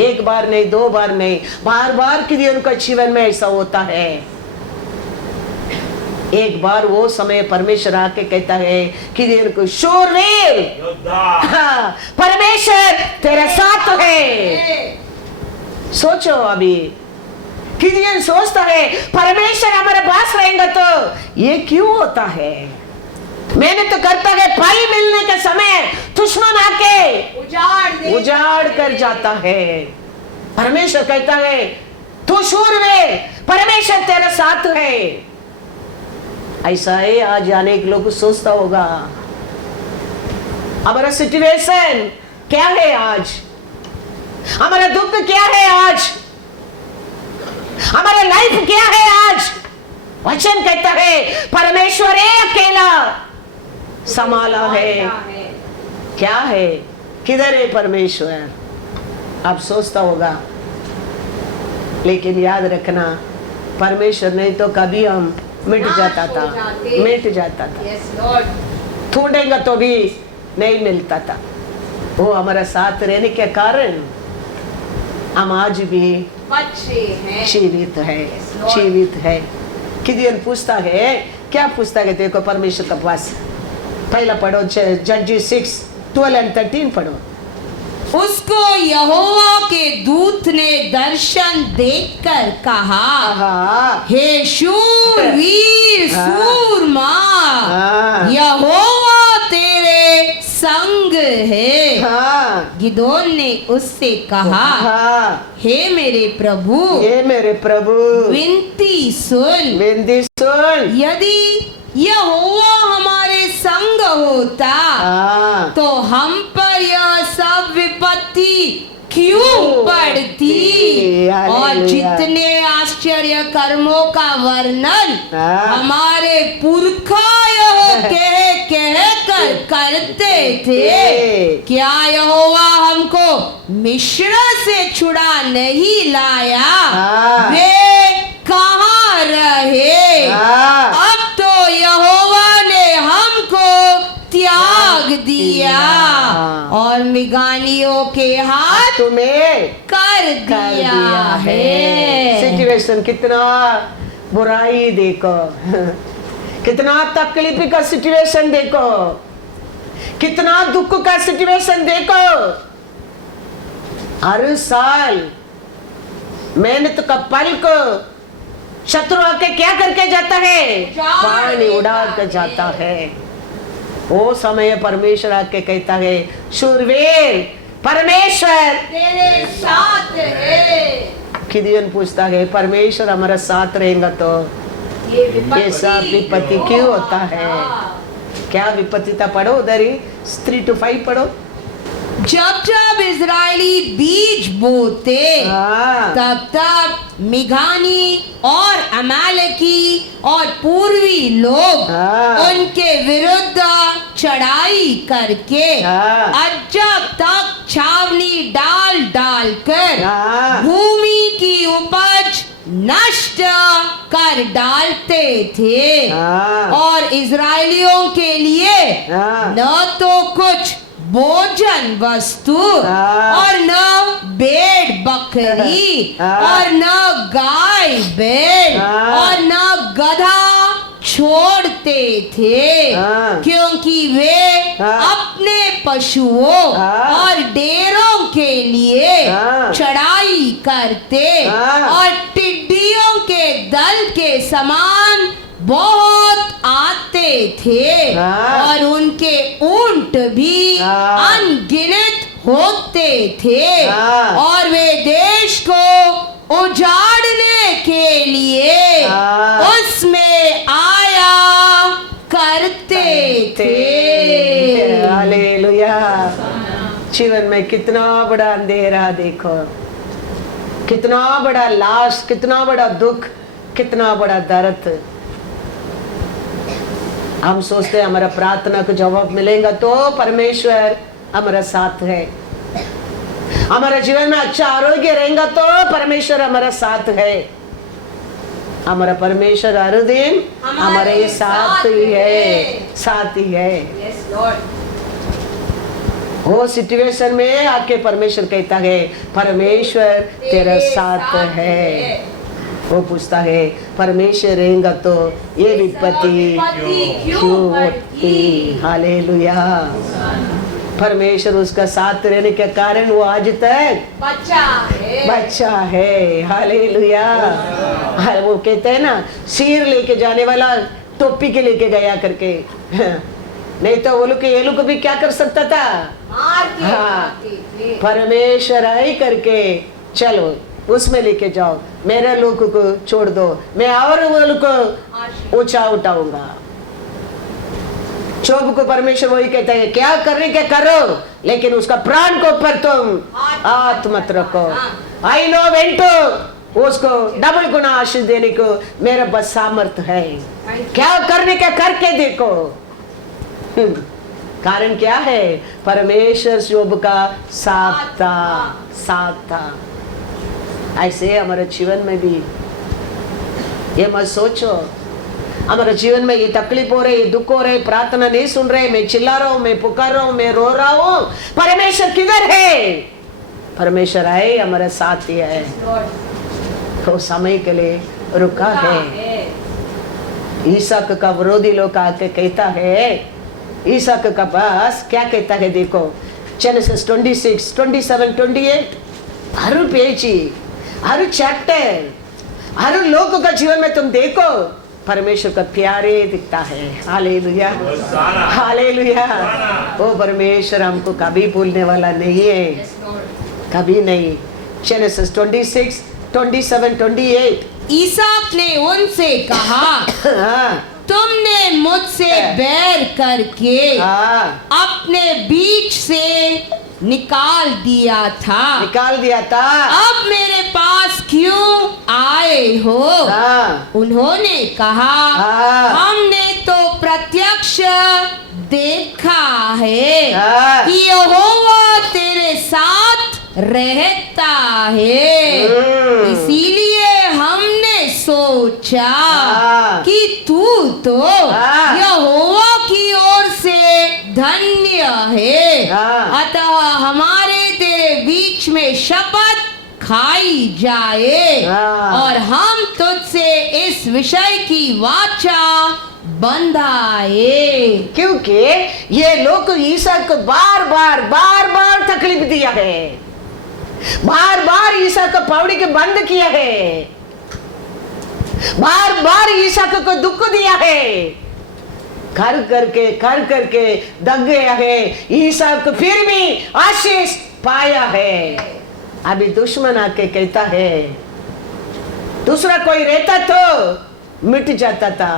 एक बार नहीं, दो बार नहीं, बार बार गिदियोन का जीवन में ऐसा होता है। एक बार वो समय परमेश्वर आके कहता है गिदियोन को, शूरवीर, हाँ, परमेश्वर तेरे साथ है। सोचो, अभी गिदियोन सोचता है परमेश्वर हमारे पास रहेगा तो ये क्यों होता है। मेहनत तो करता है, फल मिलने के समय दुश्मन आके उजाड़ कर जाता है। परमेश्वर कहता है तू शूरवीर, परमेश्वर तेरे साथ है। ऐसा है आज अनेक लोग सोचता होगा। हमारा सिचुएशन क्या है आज, हमारा दुख क्या है आज, हमारा लाइफ क्या है आज। वचन कहता है परमेश्वर अकेला संभाला है। क्या है, किधर है परमेश्वर, आप सोचता होगा। लेकिन याद रखना, परमेश्वर नहीं तो कभी हम मिट जाता था। ढूंढेगा तो भी नहीं मिलता था। वो हमारा साथ रहने के कारण हम आज भी बच्चे हैं। जीवित है, Lord. जीवित है। गिदियन पूछता है, क्या पूछता है देखो परमेश्वर के पास। पहला पढ़ो जजेस 6:12 and 13 पढ़ो। उसको यहोवा के दूत ने दर्शन देखकर कहा, हाँ, हे शूरवीर हाँ। सूरमा, हाँ। यहोवा तेरे संग है। हाँ, गिदोन ने उससे कहा, हाँ, हे मेरे प्रभु, ये मेरे प्रभु विनती सुन। विनती सुन। यदि यहोवा हमारे संग होता हाँ, तो हम पर यह सब विपत्ति क्यों पड़ती, और हालेलुया। जितने आश्चर्य कर्मों का वर्णन हाँ। हमारे पुरखा यह कह कह कर करते थे, क्या यहोवा हमको मिस्र से छुड़ा नहीं लाया? हाँ। वे कहाँ रहे? हाँ। अब तो यहोवा ने हमको त्याग दिया हाँ। और मिगानियों के हाथ तुम्हें कर कर दिया है। सिचुएशन कितना बुराई देखो, कितना तकलीफ का सिचुएशन देखो, कितना दुख का सिचुएशन देखो। हर साल मेहनत का पल को शत्रु आके क्या करके जाता है? पानी उड़ा कर जाता है। वो समय परमेश्वर आके कहता है, शूरवीर परमेश्वर तेरे साथ है। गिदियन पूछता है, परमेश्वर हमारा साथ रहेगा तो ये सब विपत्ति क्यों होता है? क्या विपत्ति था? पढ़ो उधर ही 3 to 5 पढ़ो। जब जब इजरायली बीज बोते हाँ, तब तब मिघानी और अमालेकी और पूर्वी लोग हाँ। उनके विरुद्ध चढ़ाई करके हाँ। अजब तक छावनी डाल डाल कर हाँ। भूमि की उपज नष्ट कर डालते थे। हाँ। और इजरायलियों के लिए हाँ। न तो कुछ भोजन वस्तु हाँ। और न भेड़ बकरी हाँ। और न गाय बैल हाँ। और न गधा छोड़ते थे, हाँ। क्योंकि वे हाँ। अपने पशुओं हाँ। और डेरों के लिए हाँ। चढ़ाई करते हाँ। और टिड्डियों के दल के समान बहुत आते थे। हाँ। और उनके ऊंट भी हाँ। अनगिनत होते थे। हाँ। और वे देश को उजाड़ने के लिए हाँ। उसमें आया करते थे। हालेलुया। जीवन में कितना बड़ा अंधेरा देखो, कितना बड़ा लाश, कितना बड़ा दुख, कितना बड़ा दर्द। हम सोचते हैं हमारा प्रार्थना को जवाब मिलेगा तो परमेश्वर हमारा साथ है, हमारा जीवन में अच्छा आरोग्य रहेगा तो परमेश्वर हमारा साथ है। हमारा परमेश्वर हर दिन हमारे साथ ही है, साथ ही है। Yes, Lord. वो सिचुएशन में आके परमेश्वर कहता है, परमेश्वर तेरा साथ है। वो पूछता है, परमेश्वर रहेगा तो ये विपत्ति क्यों होती? हालेलुया। परमेश्वर उसका साथ रहने के कारण वो आज तक बच्चा है। हालेलुया। वो कहते हैं ना, सिर लेके जाने वाला टोपी के लेके गया करके, नहीं तो वो लोग ये लोग भी क्या कर सकता था? हाँ, परमेश्वर आई करके चलो उसमें लेके जाओ, मेरे लोग को छोड़ दो, मैं और वो लोग को ऊंचा उठाऊंगा। चोब को परमेश्वर वही कहता है, क्या करने के करो, लेकिन उसका प्राण को ऊपर तुम हाथ मत रखो। आई नो वेन टू उसको डबल गुना आशीष देने को मेरा बस सामर्थ है। क्या करने का करके देखो। कारण क्या है? परमेश्वर जोब का साथ था, साथ था। ऐसे हमारे जीवन में भी ये मत सोचो, हमारे जीवन में ये तकलीफ हो रही, ये दुख हो रहे, प्रार्थना नहीं सुन रहे, मैं चिल्ला रहा हूं, मैं पुकार रहा हूं, मैं रो रहा हूं, परमेश्वर किधर है? परमेश्वर आए हमारे साथ ही है, तो समय के लिए रुका है। ईसाक का विरोधी लोग आके कहता है, ईसाक का पास क्या कहता है देखो, जेनेसिस 26, 27, 28, हर पेज, हर चैप्टर, हर लोग का जीवन में तुम देखो परमेश्वर का प्यारे दिखता है। Hallelujah, hallelujah. वो परमेश्वर हमको कभी भूलने वाला नहीं है, कभी नहीं। जेनेसिस 26, 27, 28। ईसाक ने उनसे कहा, तुमने मुझसे बैर करके अपने बीच से निकाल दिया था, अब मेरे पास क्यों आए हो? उन्होंने कहा, हमने तो प्रत्यक्ष देखा है कि यहोवा तेरे साथ रहता है, इसीलिए हमने सोचा कि तू तो यहोवा की ओर से धन्य है, अतः हमारे तेरे बीच में शपथ खाई जाए और हम तुझसे इस विषय की वाचा बंधाए। क्योंकि ये लोग ईसा को बार बार तकलीफ दिया है, बार बार ईसा को पौड़ी के बंद किया है, बार बार ईसा को दुख दिया है, कर करके दग गया है। ईसा को फिर भी आशीष पाया है। अभी दुश्मन आके कहता है, दूसरा कोई रहता तो मिट जाता था,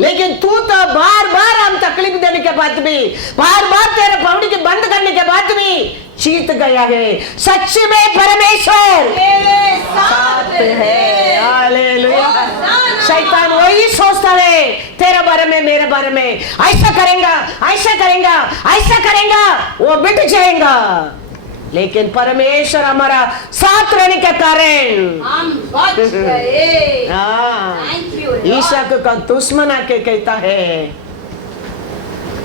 लेकिन तू तो बार बार हम तकलीफ देने के बाद भी, बार बार तेरे पौड़ी के बंद करने के बाद भी जीत गया है। सच में परमेश्वर तेरे साथ है। हालेलुया। शैतान वही सोचता है तेरे बारे में, मेरे बारे में, ऐसा करेगा, ऐसा करेगा, ऐसा करेगा, वो मिट जाएगा। लेकिन परमेश्वर हमारा साथ रहने के कारण हम बच गए। ईसा का दुश्मन आके कहता है,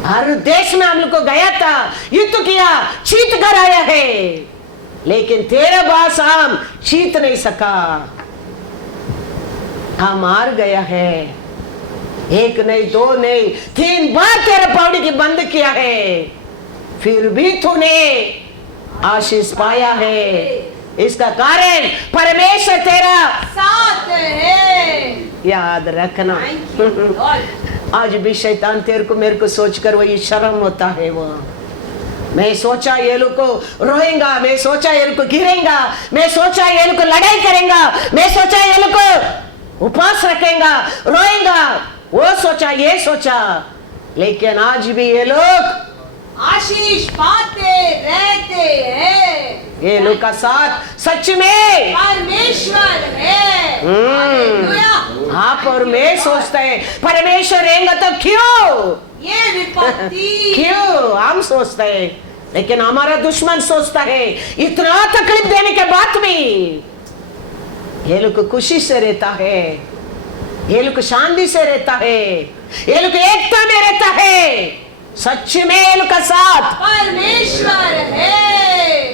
हर देश में हम लोग को गया था, युद्ध किया, जीत कर आया है, लेकिन तेरे पास हम जीत नहीं सका, हम हार गया है। एक नहीं, दो नहीं, 3 बार तेरे पौड़ी की बंद किया है, फिर भी तूने आशीष पाया है। इसका कारण परमेश्वर तेरा साथ है, याद रखना। आज भी शैतान तेरे को मेरे को सोचकर वही शर्म होता है। वो मैं सोचा ये लोग को रोएगा, मैं सोचा ये लोग को गिरेगा, मैं सोचा ये लोग को लड़ाई करेगा, मैं सोचा ये लोग को उपवास रखेगा, रोएगा, वो सोचा, ये सोचा, लेकिन आज भी ये लोग आशीष पाते रहते हैं। ये लोग का साथ सच में परमेश्वर है। हालेलुया। आप और मैं सोचते हैं परमेश्वर रहेगा तो क्यों ये विपत्ति क्यों हम सोचते हैं, लेकिन हमारा दुश्मन सोचता है इतना तकलीफ देने के बाद भी ये लोग खुशी से रहता है, ये लोग शांति से रहता है, ये लोग एकता में रहता है। सच में ये लोग का साथ परमेश्वर है।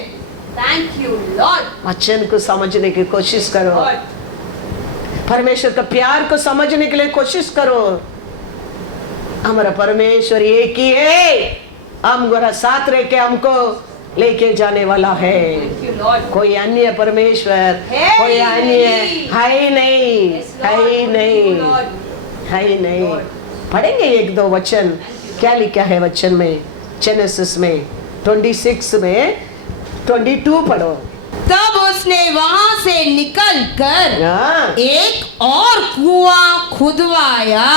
Thank you Lord. वचन को समझने की कोशिश करो, परमेश्वर का प्यार को समझने के लिए कोशिश करो। हमारा परमेश्वर एक ही है, हमारा साथ रह के हमको लेके जाने वाला है। कोई अन्य परमेश्वर, कोई अन्य है ही नहीं, है ही नहीं, है ही नहीं। पढ़ेंगे 1-2 वचन, क्या लिखा है वचन में, जेनेसिस में 26 में 22 पढ़ो। तब उसने वहां से निकलकर एक और कुआं खुदवाया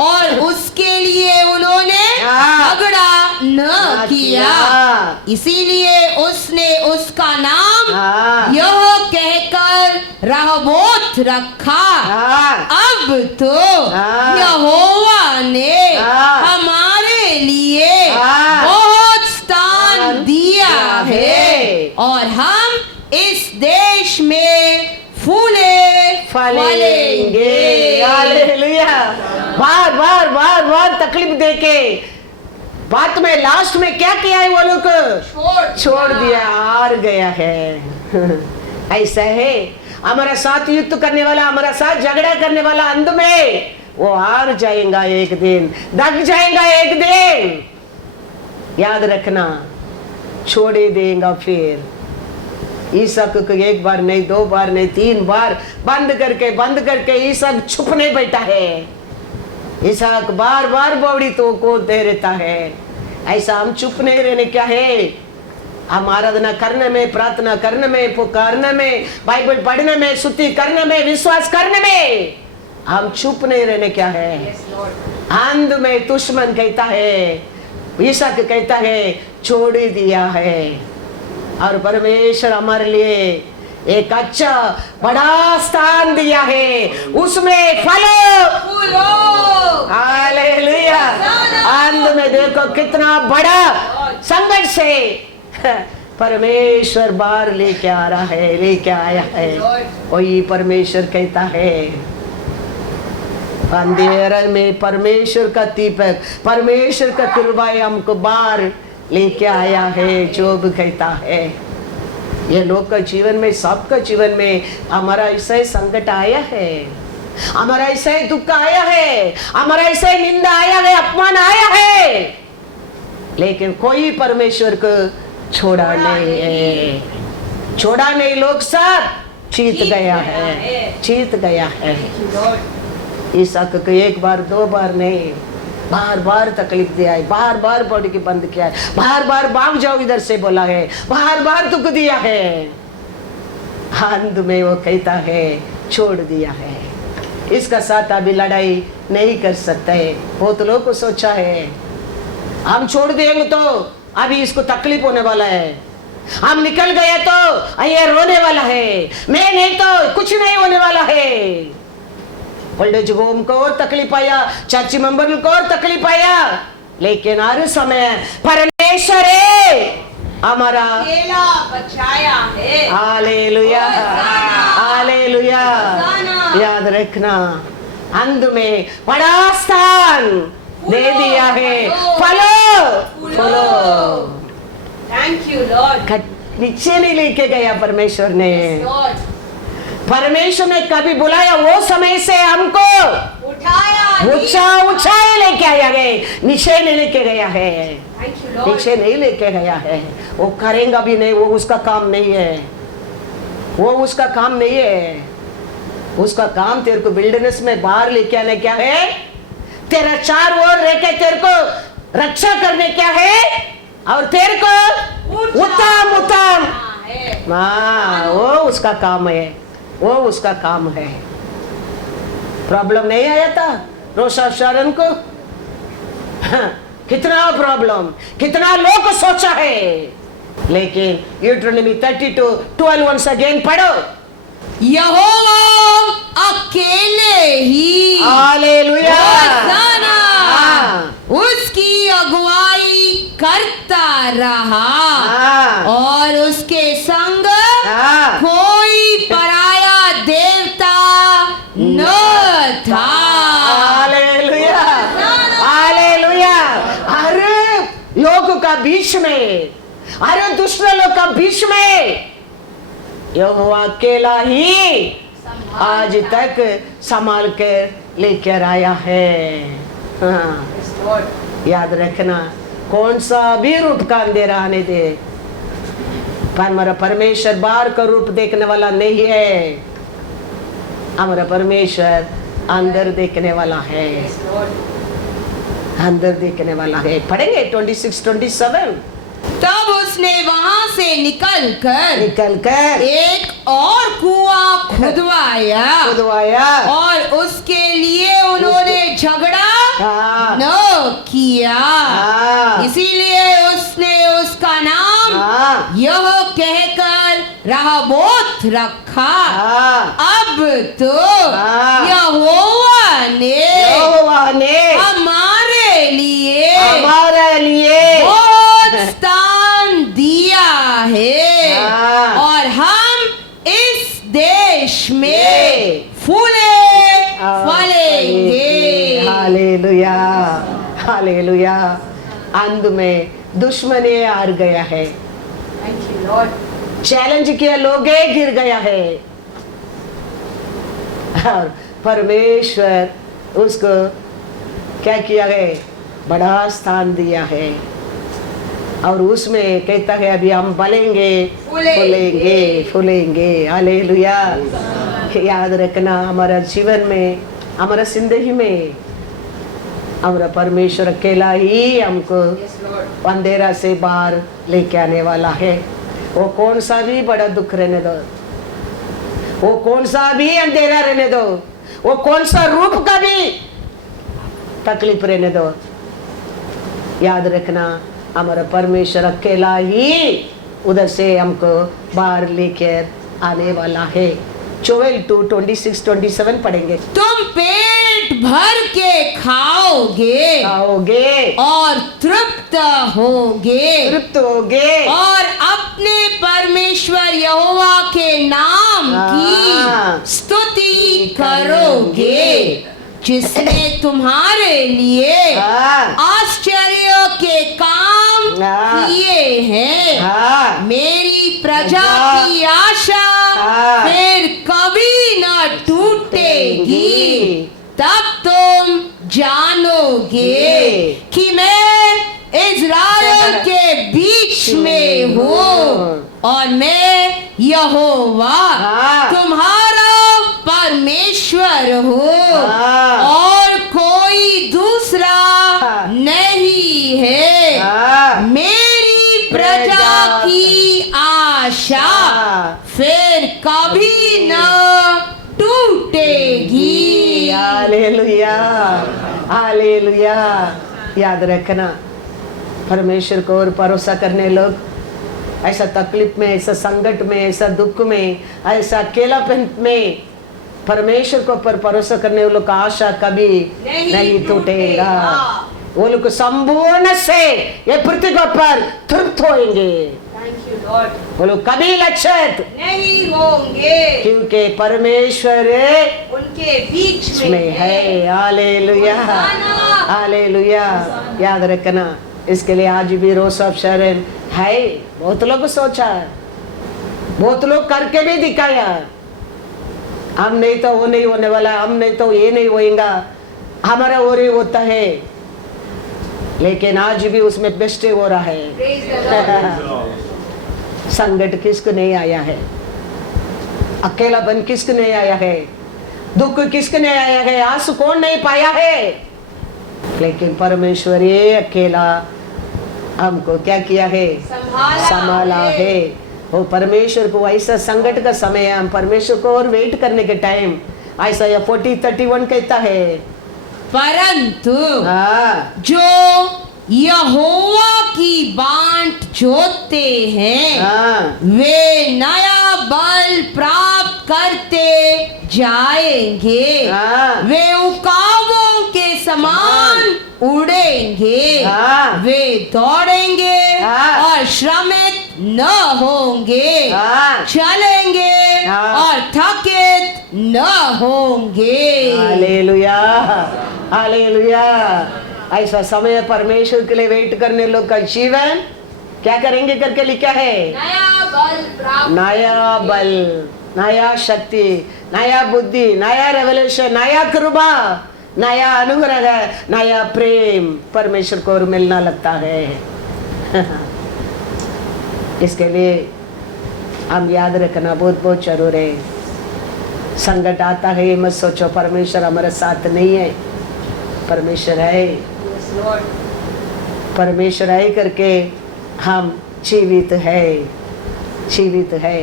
और उसके लिए उन्होंने झगड़ा न किया, इसीलिए उसने उसका नाम यह कहकर रहबोत रखा। अब तो यहोवा ने हमारे लिए बहुत स्थान दिया है और हम इस देश में फलेंगे। हालेलुया। बार बार तकलीफ देके बात में लास्ट में क्या किया है वो लोग? छोड़ दिया, हार गया है। ऐसा है हमारा साथ युद्ध करने वाला, हमारा साथ झगड़ा करने वाला, अंत में वो हार जाएगा एक दिन, दब जाएगा एक दिन। याद रखना, छोड़े देगा फिर। ईसाक को एक बार नहीं, दो बार नहीं, 3 बार बंद करके ईसाक छुप नहीं बैठा है। ईसाक बार बार बौड़ी तो को दे रहता है। ऐसा हम चुप नहीं रहने क्या है? हम आराधना करने में, प्रार्थना करने में, पुकारने में, बाइबल पढ़ने में, स्तुति करने में, विश्वास करने में हम चुप नहीं रहने क्या है? अंत में दुश्मन कहता है, ईसाक कहता है छोड़ दिया है। और परमेश्वर हमारे लिए एक अच्छा बड़ा स्थान दिया है, उसमें फलो। हालेलुया। अंत में देखो कितना बड़ा संघर्ष से परमेश्वर बाहर लेके आ रहा है, लेके आया है। वही परमेश्वर कहता है, अंधेरे में परमेश्वर का दीपक, परमेश्वर का कृपा हमको बाहर लेके आया है। जो भी कहता है ये लोग का जीवन में, सबका जीवन में हमारा ऐसा संकट आया है, हमारा ऐसा दुख आया है, हमारा ऐसा निंदा आया है, अपमान आया है, लेकिन कोई परमेश्वर को छोड़ा नहीं है। छोड़ा नहीं, लोग सब जीत गया है, जीत गया है। ईसाक को एक बार, 2 बार नहीं, बार बार तकलीफ दिया है, बार बार बॉडी की बंद किया है, बार बार भाग जाओ इधर से बोला है, बार बार दुख दिया है। अंत में वो कहता है छोड़ दिया है। इसका साथ अभी लड़ाई नहीं कर सकते। बहुत लोग को सोचा है हम छोड़ देंगे तो अभी इसको तकलीफ होने वाला है, हम निकल गए तो ये रोने वाला है, मैं नहीं तो कुछ नहीं होने वाला है। ओल्ड होम को और तकलीफ आया, चर्च मेंबर को और तकलीफ आया, लेकिन हर समय परमेश्वर हमारा बचाया है। Hallelujah, hallelujah. याद रखना, अंत में बड़ा स्थान दे दिया है। फलो, फलो। Thank you Lord. नीचे नहीं लेके गया परमेश्वर ने। परमेश्वर ने कभी बुलाया, वो समय से हमको ऊंचाई लेके आया गए, नीचे नहीं लेके गया है, नीचे नहीं लेके गया है। वो करेगा भी नहीं, वो उसका काम नहीं है, वो उसका काम नहीं है। उसका काम तेरे को विल्डरनेस में बाहर लेके आने क्या है, तेरा चार ओर रहकर तेरे को रक्षा करने क्या है, और तेरे को उत्तम उत्तम, वो उसका काम है, वो उसका काम है। प्रॉब्लम नहीं आया था रोशा शारन को? कितना प्रॉब्लम, कितना लोग सोचा है, लेकिन यूट्रोनॉमी 32:12 वंस अगेन पढ़ो। यहोवा अकेले ही, हालेलुया, उसकी अगुवाई करता रहा और उसके संग कोई पराया देवता न था। Hallelujah, hallelujah. अरे लोगों का बीच में, अरे दूसरे लोग का बीच में यहोवा अकेला ही आज तक संभाल कर लेकर आया है। याद रखना, कौन सा भी रूप का अंधेरा आने दे, पर हमारा परमेश्वर बाहर का रूप देखने वाला नहीं है, हमारा परमेश्वर अंदर देखने वाला है, अंदर देखने वाला है। पढ़ेंगे 26-27। तब उसने वहां से निकलकर एक और कुआं खुदवाया और उसके लिए उन्होंने झगड़ा न किया, इसीलिए उसने उसका नाम यह कहकर रहबोत रखा। अब तो यहोवा ने हमारे लिए स्थान दिया है और हम इस देश में फूले फलेंगे। Hallelujah, hallelujah. अंत में दुश्मने हार गया है। Thank you, Lord. चैलेंज किया लोग गिर गया है और परमेश्वर उसको क्या किया है, बड़ा स्थान दिया है और उसमें कहता है अभी हम बलेंगे फूलेंगे फूलेंगे। हालेलुया। याद रखना हमारा जीवन में, हमारा जिंदगी में हमारा परमेश्वर अकेला ही हमको Yes, Lord. अंधेरा से बाहर लेके आने वाला है। वो कौन सा भी बड़ा दुख रहने दो, वो कौन सा भी अंधेरा रहने दो, वो कौन सा रूप का भी तकलीफ रहने दो, याद रखना हमारा परमेश्वर अकेला ही उधर से हमको बाहर लेकर आने वाला है। जोएल 2:26-27 पढ़ेंगे। तुम पेट भर के खाओगे आओगे और तृप्त होगे तृप्त होगे और अपने परमेश्वर यहोवा के नाम हाँ। की स्तुति करोगे जिसने तुम्हारे लिए हाँ। आश्चर्य के काम हाँ। किए हैं। हाँ। मेरी प्रजा की आशा हाँ। फिर कभी न टूटेगी। तब तुम जानोगे कि मैं इज़राइल के बीच में हूँ और मैं यहोवा हाँ। तुम्हारा परमेश्वर हूँ हाँ। और कोई दूसरा हाँ। नहीं है। हाँ। मेरी प्रजा की आशा हाँ। फिर कभी न टूटेगी। Hallelujah hallelujah. याद रखना परमेश्वर को और भरोसा करने लोग ऐसा तकलीफ में, ऐसा संकट में, ऐसा दुख में, ऐसा अकेलापन में परमेश्वर को पर भरोसा करने वालों का आशा कभी नहीं टूटेगा। वो लोग संपूर्ण से ये पृथ्वी पर तृप्त होंगे, Thank you, Lord. वो लोग कभी लज्जित नहीं होंगे क्योंकि परमेश्वर उनके बीच में है। हालेलुया होसाना। हालेलुया। याद रखना इसके लिए आज भी रोज ऑफ शरण है। बहुत लोग सोचा, बहुत लोग करके भी दिखाया, हम नहीं तो वो नहीं होने वाला, हम नहीं तो ये नहीं होएगा, हमारा और ही होता है। लेकिन आज भी उसमें बेस्ट हो रहा है। Praise the Lord. संकट किसको नहीं आया है, अकेलापन किसको नहीं आया है, दुख किसको नहीं आया है, आंसू कौन नहीं पाया है। लेकिन परमेश्वर ये अकेला हमको क्या किया है, संभाला है। वो परमेश्वर को ऐसा संकट का समय है, हम परमेश्वर को और वेट करने के टाइम ऐसा 40:31 कहता है, परंतु हाँ जो यहोवा की बांट जोतते हैं हाँ वे नया बल प्राप्त करते जाएंगे। हाँ। वे उकाबों के समान उड़ेंगे। हाँ। वे दौड़ेंगे हाँ। और श्रमित न होंगे। हाँ। चलेंगे हाँ। और थकित न होंगे। Hallelujah hallelujah. ऐसा समय परमेश्वर के लिए वेट करने लोग का जीवन क्या करेंगे करके लिखा है, नया बल प्राप्त, नया बल, नया शक्ति, नया बुद्धि, नया रेवलेशन, नया कृपा, नया अनुग्रह, नया प्रेम परमेश्वर को और मिलना लगता है। इसके लिए हम याद रखना बहुत बहुत जरूर है। संकट आता है ये मत सोचो परमेश्वर हमारे साथ नहीं है, परमेश्वर है, परमेश्वर है करके हम जीवित है, जीवित है।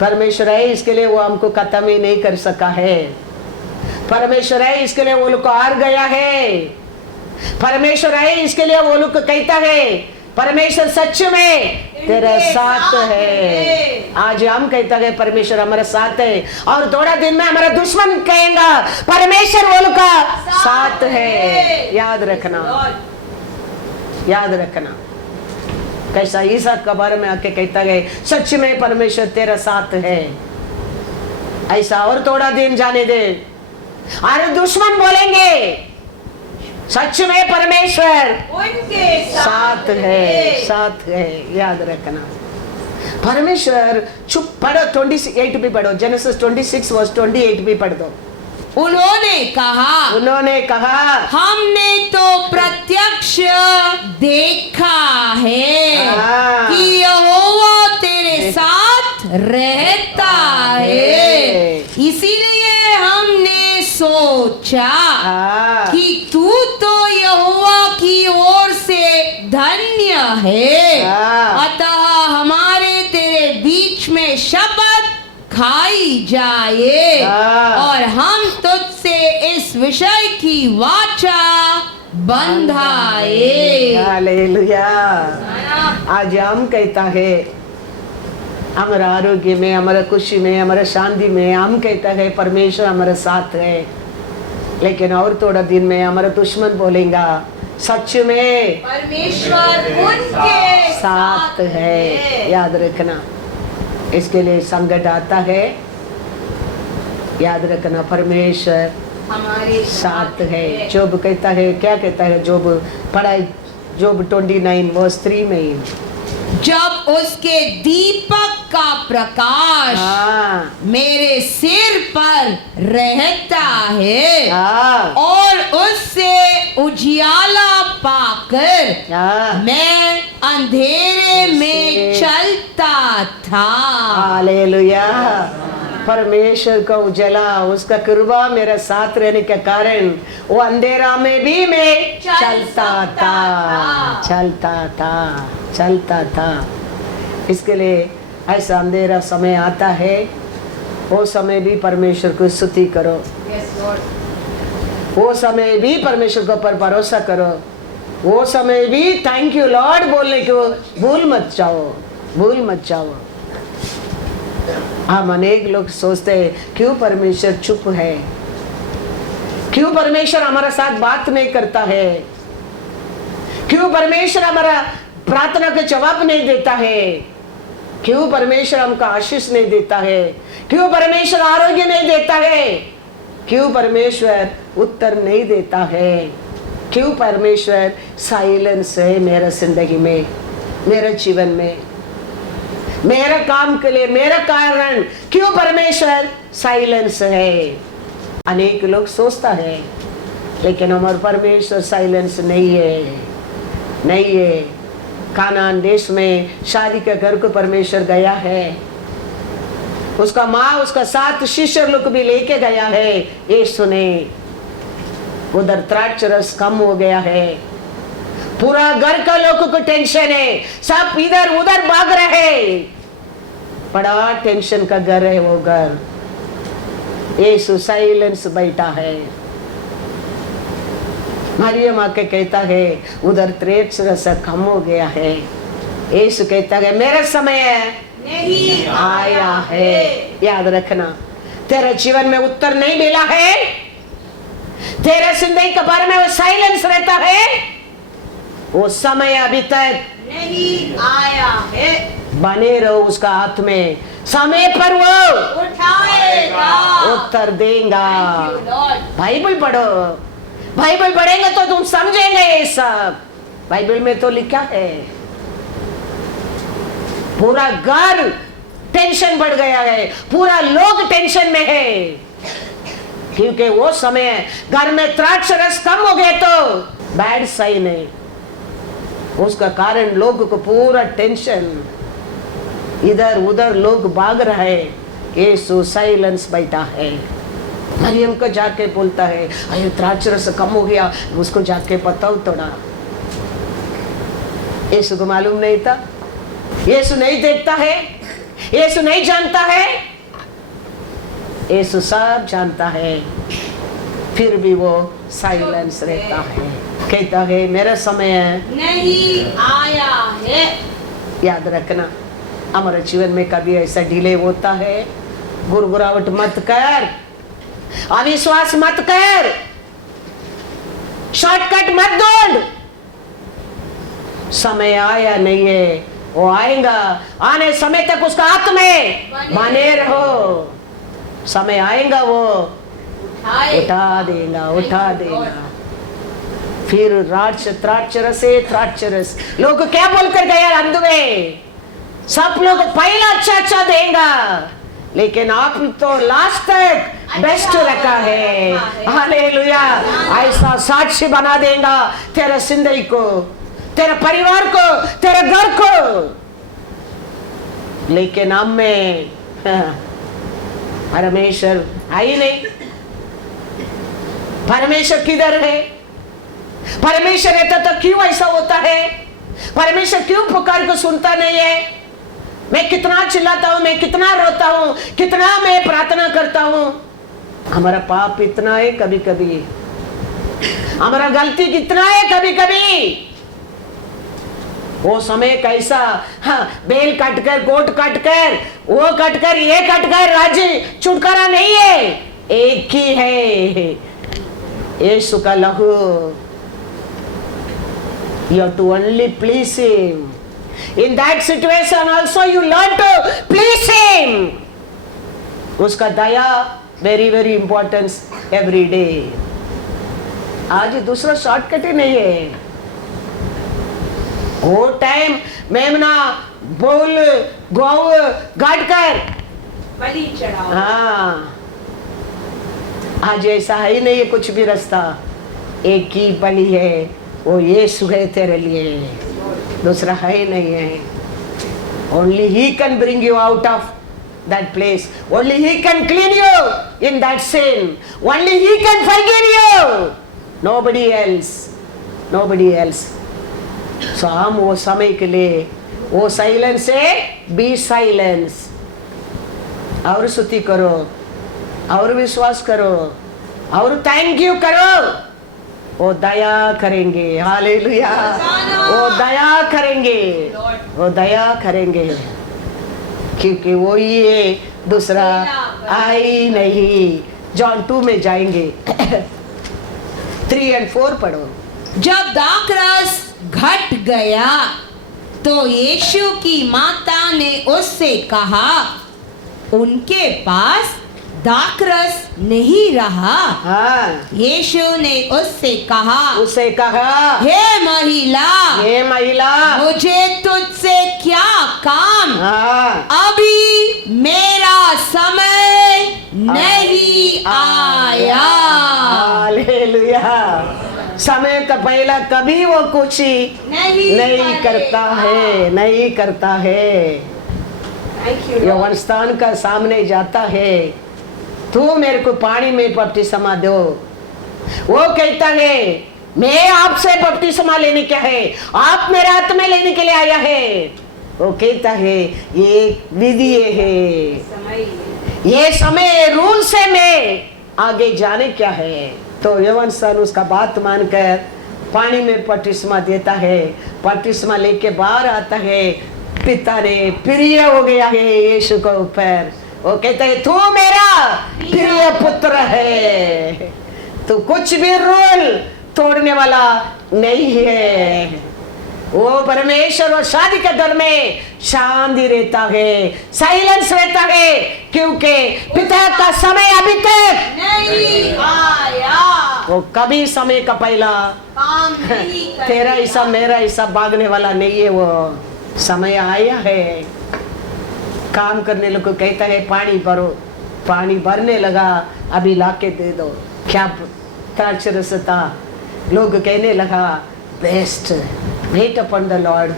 परमेश्वर है इसके लिए वो हमको खत्म ही नहीं कर सका है। परमेश्वर है इसके लिए वो लोग को हार गया है। परमेश्वर है इसके लिए वो लोग को कहता है परमेश्वर सच में तेरे साथ है। आज हम कहता है परमेश्वर हमारे साथ है और थोड़ा दिन में हमारा दुश्मन कहेगा परमेश्वर वो लोग का साथ है। याद रखना, याद रखना कैसा ईसा कब्र में आके कहता है सच में परमेश्वर तेरा साथ है। ऐसा और थोड़ा दिन जाने दे, अरे दुश्मन बोलेंगे सच में परमेश्वर उनके साथ है, साथ है, याद रखना। परमेश्वर चुप पढ़ो, 28 भी पढ़ो, जेनेसिस 26 वर्स 28 भी पढ़ दो। उन्होंने कहा हमने तो प्रत्यक्ष देखा है कि यहोवा तेरे साथ रहता है, इसीलिए हमने सोचा कि तू तो यहोवा की ओर से धन्य है, अतः हमारे तेरे बीच में शपथ खाई जाए और हम तुझसे इस विषय की वाचा बंधाए। हालेलुया। आज हम कहता है हमारा आरोग्य में, हमारा खुशी में, हमारा शांति में, हम कहता है परमेश्वर हमारे साथ है, लेकिन और थोड़ा दिन में हमारा दुश्मन बोलेगा सच में परमेश्वर उनके साथ है। याद रखना, इसके लिए संकट आता है, याद रखना परमेश्वर हमारे साथ है। जोब कहता है, क्या कहता है जोब, पढ़ाई जोब 29 वर्स 3 में, जब उसके दीपक का प्रकाश मेरे सिर पर रहता है और उससे उजियाला पाकर मैं अंधेरे में चलता था। हालेलुया। परमेश्वर का उजाला, उसका कृपा मेरा साथ रहने के कारण वो अंधेरा में भी मैं चलता था। इसके लिए ऐसा अंधेरा समय आता है, वो समय भी परमेश्वर को स्तुति करो, वो समय भी परमेश्वर के ऊपर भरोसा करो, वो समय भी थैंक यू लॉर्ड बोलने को भूल मत जाओ। हम अनेक लोग सोचते हैं क्यों परमेश्वर चुप है, क्यों परमेश्वर हमारा साथ बात नहीं करता है, क्यों परमेश्वर हमारा प्रार्थना का जवाब नहीं देता है, क्यों परमेश्वर हमको आशीष नहीं देता है, क्यों परमेश्वर आरोग्य नहीं देता है, क्यों परमेश्वर उत्तर नहीं देता है, क्यों परमेश्वर साइलेंस है मेरा जिंदगी में, मेरे जीवन में, मेरा काम के लिए, मेरा कारण क्यों परमेश्वर साइलेंस है। अनेक लोग सोचता है, लेकिन हमारा परमेश्वर साइलेंस नहीं है। कानान देश में शादी के घर को परमेश्वर गया है, उसका माँ उसका 7 शिष्य लोग भी लेके गया है। यीशु ने उधर द्राक्ष रस कम हो गया है, पूरा घर का लोगों को टेंशन है, सब इधर उधर भाग रहे, बड़ा टेंशन का घर है वो घर। यीशु साइलेंस बैठा है। मरियम आके कहता है उधर द्राक्ष रस कम हो गया है। यीशु कहता है मेरा समय नहीं आया है। याद रखना, तेरे जीवन में उत्तर नहीं मिला है, तेरे जिंदगी के बारे में वो साइलेंस रहता है, वो समय अभी तक नहीं आया है। बने रहो उसका हाथ में, समय पर वो उठाएगा, उत्तर देगा। Thank you, Lord. बाइबल पढ़ो, बाइबल पढ़ेंगे तो तुम समझेंगे ये सब। बाइबल में तो लिखा है, पूरा घर टेंशन बढ़ गया है, पूरा लोग टेंशन में है, क्योंकि वो समय घर में द्राक्ष रस कम हो गए तो बैड साइन है। उसका कारण लोगों को पूरा टेंशन, इधर उधर लोग भाग रहे। यीशु साइलेंस बैठा है। मरियम को जाके बोलता है अरे द्राक्ष रस कम हो गया, उसको जाके बताओ थोड़ा। यीशु को मालूम नहीं था, यीशु नहीं देखता है, यीशु नहीं जानता है, यीशु सब जानता है, फिर भी वो साइलेंस रहता है, कहता है मेरा समय नहीं आया है। याद रखना, हमारे जीवन में कभी ऐसा डिले होता है, गुरगुरावट मत कर, अविश्वास मत कर, शॉर्टकट मत ढूंढ। समय आया नहीं है, वो आएगा, आने समय तक उसका हाथ में बने रहो, समय आएगा वो उठा देगा। फिर त्राक्षरस लोग क्या बोलकर गया अंत में, सब लोग पहला अच्छा देगा, लेकिन आप तो लास्ट तक बेस्ट रखा है। हालेलुया। ऐसा साक्षी बना देगा तेरा जिंदगी को, तेरे परिवार को, तेरे घर को। लेकिन हम में परमेश्वर आई नहीं। परमेश्वर किधर है? परमेश्वर रहता तो क्यों ऐसा होता है? परमेश्वर क्यों पुकार को सुनता नहीं है? मैं कितना चिल्लाता हूं, मैं कितना रोता हूं, कितना मैं प्रार्थना करता हूं, हमारा पाप इतना है, कभी कभी हमारा गलती कितना है, कभी कभी वो समय कैसा, हाँ, बेल काटकर, कोट काटकर, वो काटकर, ये काटकर राज्य छुटकारा नहीं है, एक ही है, यीशु का लहू। You have to only please him. In that situation also you learn to please him. उसका दया very very important every day. आज दूसरा शॉर्टकट ही नहीं है। वो टाइम मेमना बोल गौ गाड़ कर बलि चढ़ाओ। हाँ, आज ऐसा है ही नहीं है कुछ भी रास्ता, एक ही बलि है, वो यीशु है तेरे लिए, दूसरा है ही नहीं है। Only he can bring you out of that place. Only he can clean you in that sin. Only he can forgive you. Nobody else. Nobody else. So हम वो समय के लिए वो साइलेंस है, बी साइलेंस, और स्तुति करो, और विश्वास करो, और थैंक यू करो, वो दया करेंगे। हालेलुया। वो दया करेंगे, वो दया करेंगे, क्योंकि वो ये दूसरा आई नहीं। जॉन 2 में जाएंगे 3 और 4 पढ़ो। जब दाखरस घट गया तो यीशु की माता ने उससे कहा, उनके पास दाखरस नहीं रहा। हाँ, यीशु ने उससे कहा, हे महिला, मुझे तुझसे क्या काम? हाँ, अभी मेरा समय नहीं आया। हालेलुया। समय का पहला कभी वो कुछ नहीं करता है, नहीं करता है। यौवन स्थान का सामने जाता है, तू मेरे को पानी में बपतिस्मा दो। वो कहता है, मैं आपसे बपतिस्मा लेने क्या है, आप मेरे हाथ में लेने के लिए आया है। वो कहता है, ये विधि है, ये समय रूल से मैं आगे जाने क्या है। तो यौवन सन उसका बात मानकर पानी में बपतिस्मा देता है, बपतिस्मा लेके बाहर आता है। पिता ने प्रिय हो गया है यीशु के ऊपर। वो कहता है, तू मेरा प्रिय पुत्र है, तू कुछ भी रूल तोड़ने वाला नहीं है। वो परमेश्वर और शादी के घर में शांति रहता है, साइलेंस रहता है, क्योंकि पिता का समय अभी तक नहीं आया। वो कभी समय का पहला काम नहीं तेरा ऐसा मेरा ऐसा भागने वाला नहीं है। वो समय आया है, काम करने लोग को कहता है, पानी भरो, पानी भरने लगा, अभी लाके दे दो। क्या द्राक्षरस था, लोग कहने लगा, best, weight upon the Lord,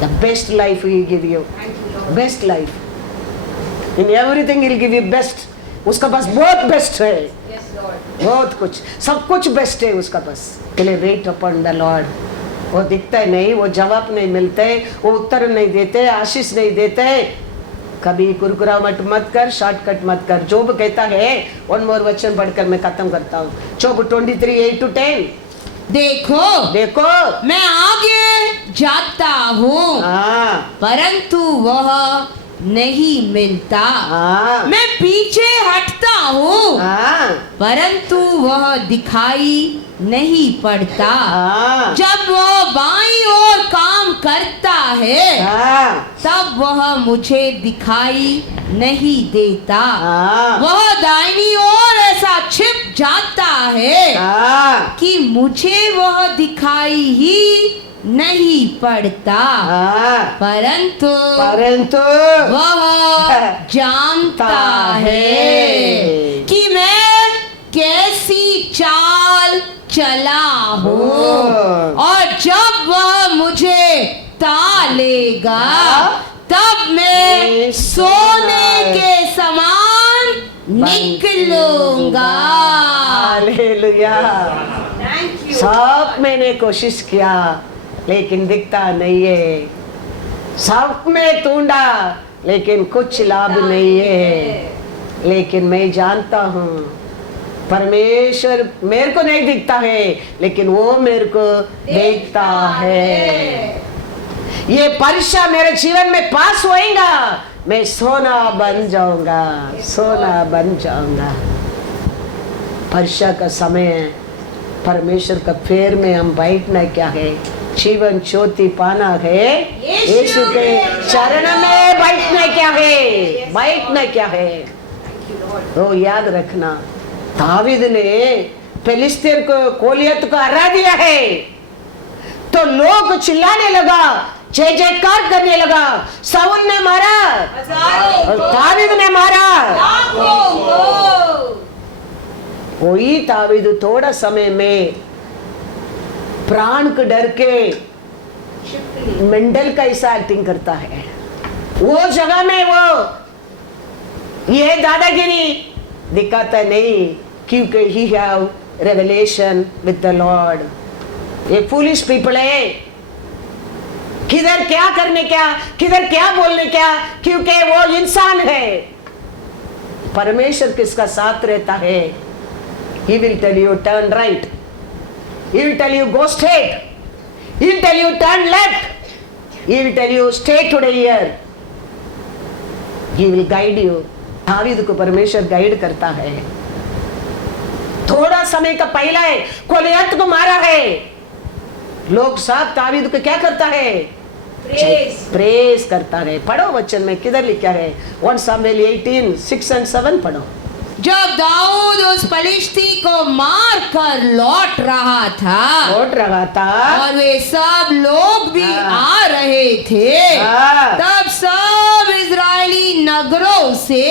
the best life he give you, best life in everything he give you best. उसका पास बहुत बेस्ट है, बहुत कुछ, सब कुछ बेस्ट है उसका पास। के लिए वेट अपॉन द लॉर्ड। वो दिखता है नहीं, वो जवाब नहीं मिलते, वो उत्तर नहीं देते, आशीष नहीं देते। कभी कुरकुरा मत कर, शॉर्टकट मत कर। जोब कहता है, वन मोर वचन पढ़कर मैं खत्म करता हूँ। जोब 23:8-10। देखो मैं आगे जाता हूँ, परंतु वह नहीं मिलता। मैं पीछे हटता हूँ, परंतु वह दिखाई नहीं पड़ता। जब वह बाईं ओर काम करता है, तब वह मुझे दिखाई नहीं देता। वह दाहिनी ओर ऐसा छिप जाता है हाँ कि मुझे वह दिखाई ही नहीं पड़ता, हाँ परंतु वह वह जानता है कि मैं कैसी चाल चला हूँ, और जब वह मुझे तालेगा तब मैं सोने के समान निकलूंगा। हालेलुया। सब मैंने कोशिश किया लेकिन दिखता नहीं है, सब में ढूंढा लेकिन कुछ लाभ नहीं है, लेकिन मैं जानता हूँ परमेश्वर मेरे को नहीं दिखता है लेकिन वो मेरे को देखता है। ये परीक्षा मेरे जीवन में पास होएगा, मैं सोना बन जाऊंगा, सोना बन जाऊंगा। परीक्षा का समय है, परमेश्वर का पैर में हम बैठना क्या है, जीवन ज्योति पाना है, यीशु के चरण में बैठना क्या है, बैठना क्या है। तो याद रखना, दावीद ने फिलिस्तीन को गोलियत को हरा दिया है तो लोग चिल्लाने लगा, जय जयकार करने लगा। शाऊल ने मारा और दावीद ने मारा। वही दावीद थोड़ा समय में प्राण को डर के मेंडल का ऐसा एक्टिंग करता है, वो जगह में वो ये दादागिरी दिखाता नहीं, क्योंकि he have revelation with the Lord. ये फूलिश पीपल है, किधर क्या करने क्या, किधर क्या बोलने क्या, क्योंकि वो इंसान है। परमेश्वर किसका साथ रहता है, he will tell you turn right, he will tell you go straight, he will tell you turn left, he will tell you stay today here, he will guide you। David को परमेश्वर गाइड करता है। थोड़ा समय का पहला है, गोलियत को मारा है, लोग सब दावीद को क्या करता है, प्रेस करता है। पढ़ो वचन में किधर लिखा है, 1 सामुएल 18:6 और 7 पढ़ो। जब दाऊद उस पलिश्ती को मार कर लौट रहा था और वे सब लोग भी आ रहे थे, तब सब इजरायली नगरों से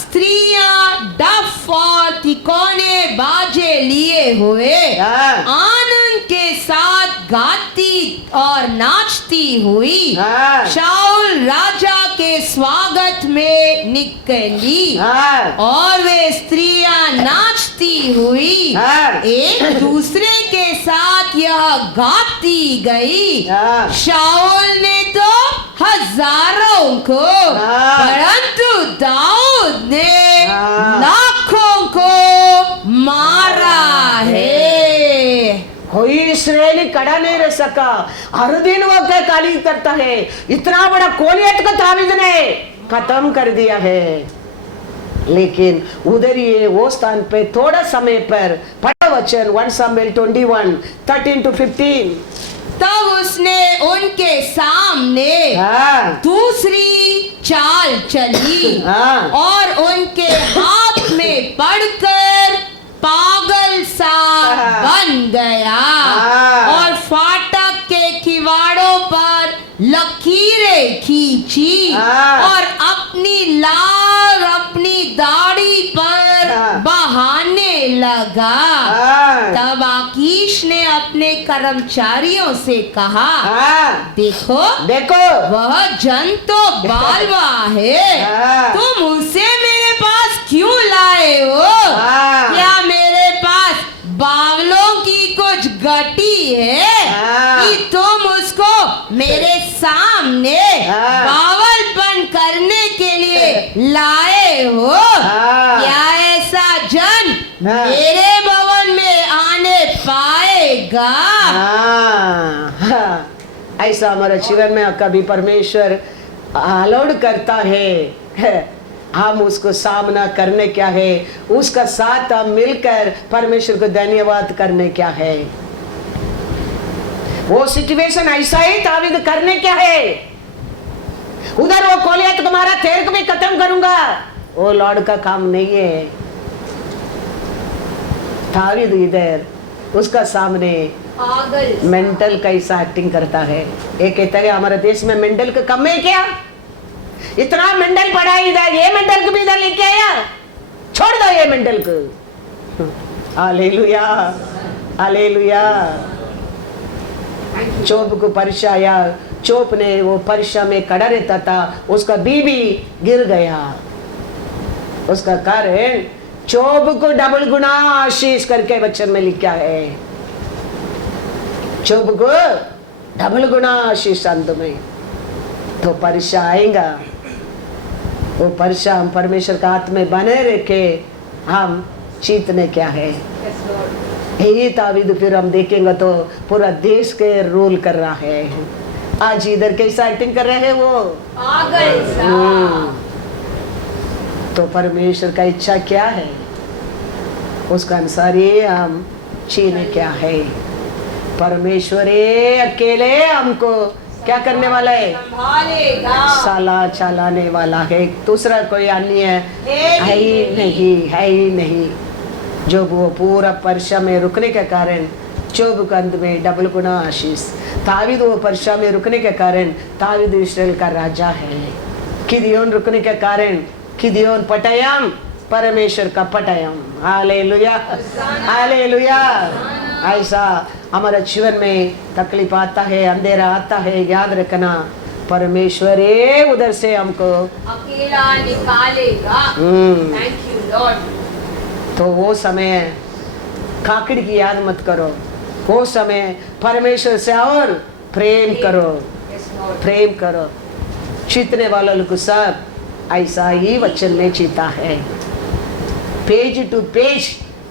स्त्रियां डफ और तिकोने बाजे लिए हुए आनंद के साथ गाती और नाचती हुई शाऊल राजा के स्वागत में निकली, और वे स्त्रियां नाचती हुई एक दूसरे के साथ यह गाती गई, शाऊल ने तो हजारों को परंतु दाऊद ने लाखों को मारा है। कोई इस्राएली खड़ा नहीं रह सका, हर दिन वो क्या काली करता है। इतना बड़ा गोलियत को दावीद ने खत्म कर दिया है, लेकिन उधर ये वो स्थान पे थोड़ा समय पर पढ़ा वचन 1 सामुएल 21:13-15। तब उसने उनके सामने दूसरी चाल चली और उनके हाथ में पड़कर पागल सा बन गया और फाटक के किवाड़ों पर लकीरें खींची और अपनी लार अपनी दाढ़ी पर बहाने लगा। तब आकीश ने अपने कर्मचारियों से कहा, देखो देखो वह जन तो बालवा है, तुम उसे मेरे पास क्यों लाए हो? क्या मेरे पास बावलों की कुछ गटी है कि तुम उसको मेरे सामने बावलपन करने के लिए लाए हो? क्या ऐसा जन मेरे भवन में आने पाएगा? ऐसा हमारे जीवन में कभी परमेश्वर अलाउड करता है, हम उसको सामना करने क्या है, उसका साथ हम मिलकर परमेश्वर को धन्यवाद करने क्या है। वो सिचुएशन ऐसा ही दावीद करने क्या है, उधर वो गोलियत तुम्हारा तेरे को भी खत्म करूंगा, वो लॉर्ड का काम नहीं है। दावीद इधर उसका सामने पागल मेंटल कैसा एक्टिंग करता है। एक कहता है हमारे देश में मेंटल का कम है क्या, इतना मेंटल पड़ा है इधर, ये मेंटल को भी इधर लेके आया, छोड़ दो ये मेंटल को। Hallelujah hallelujah. चोप को परीक्षा आया, चोप ने वो परीक्षा में खड़ा रहता था, उसका बीबी गिर गया। उसका कारण चोप को डबल गुना आशीष करके वचन में लिखा है। चोप को डबल गुना आशीष अंत में। तो परीक्षा आएगा, वो परीक्षा हम परमेश्वर का हाथ में बने रखे, हम जीतने क्या है। यही दावीद फिर हम देखेंगे तो पूरा देश के रूल कर रहा है। आज इधर कैसा एक्टिंग कर रहे हैं वो तो परमेश्वर का इच्छा क्या है, उसका अनुसार ही हम जीने क्या है। परमेश्वर अकेले हमको क्या करने वाला है, साला चलाने वाला है। दूसरा कोई अन्य है ही नहीं। जो वो पूरा परीक्षा में रुकने के कारण चोब के अंत में डबल गुना आशीष। दावीद वो परीक्षा में रुकने के कारण दावीद इस्राएल का राजा है। गिदयोन रुकने के कारण गिदयोन पटायम, परमेश्वर का पटायम। Hallelujah hallelujah. ऐसा हमारे जीवन में तकलीफ आता है, अंधेरा आता है, याद रखना परमेश्वर उधर से हमको अकेला निकालेगा। Thank you Lord. तो वो समय काकड़ की याद मत करो, वो समय परमेश्वर से और प्रेम करो, प्रेम करो। जीतने वालों को सब ऐसा ही वचन में जीता है। पेज टू पेज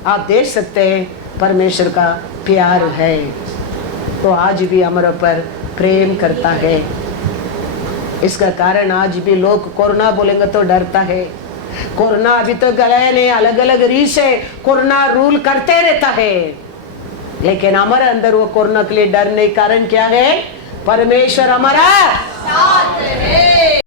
आप देख सकते हैं परमेश्वर का प्यार है, तो आज भी हमारे ऊपर प्रेम करता है। इसका कारण आज भी लोग कोरोना बोलेंगे तो डरता है। कोरोना अभी तो गए नहीं, अलग अलग रीत से कोरोना रूल करते रहता है, लेकिन हमारे अंदर वो कोरोना के लिए डर नहीं। कारण क्या है, परमेश्वर हमारा साथ है।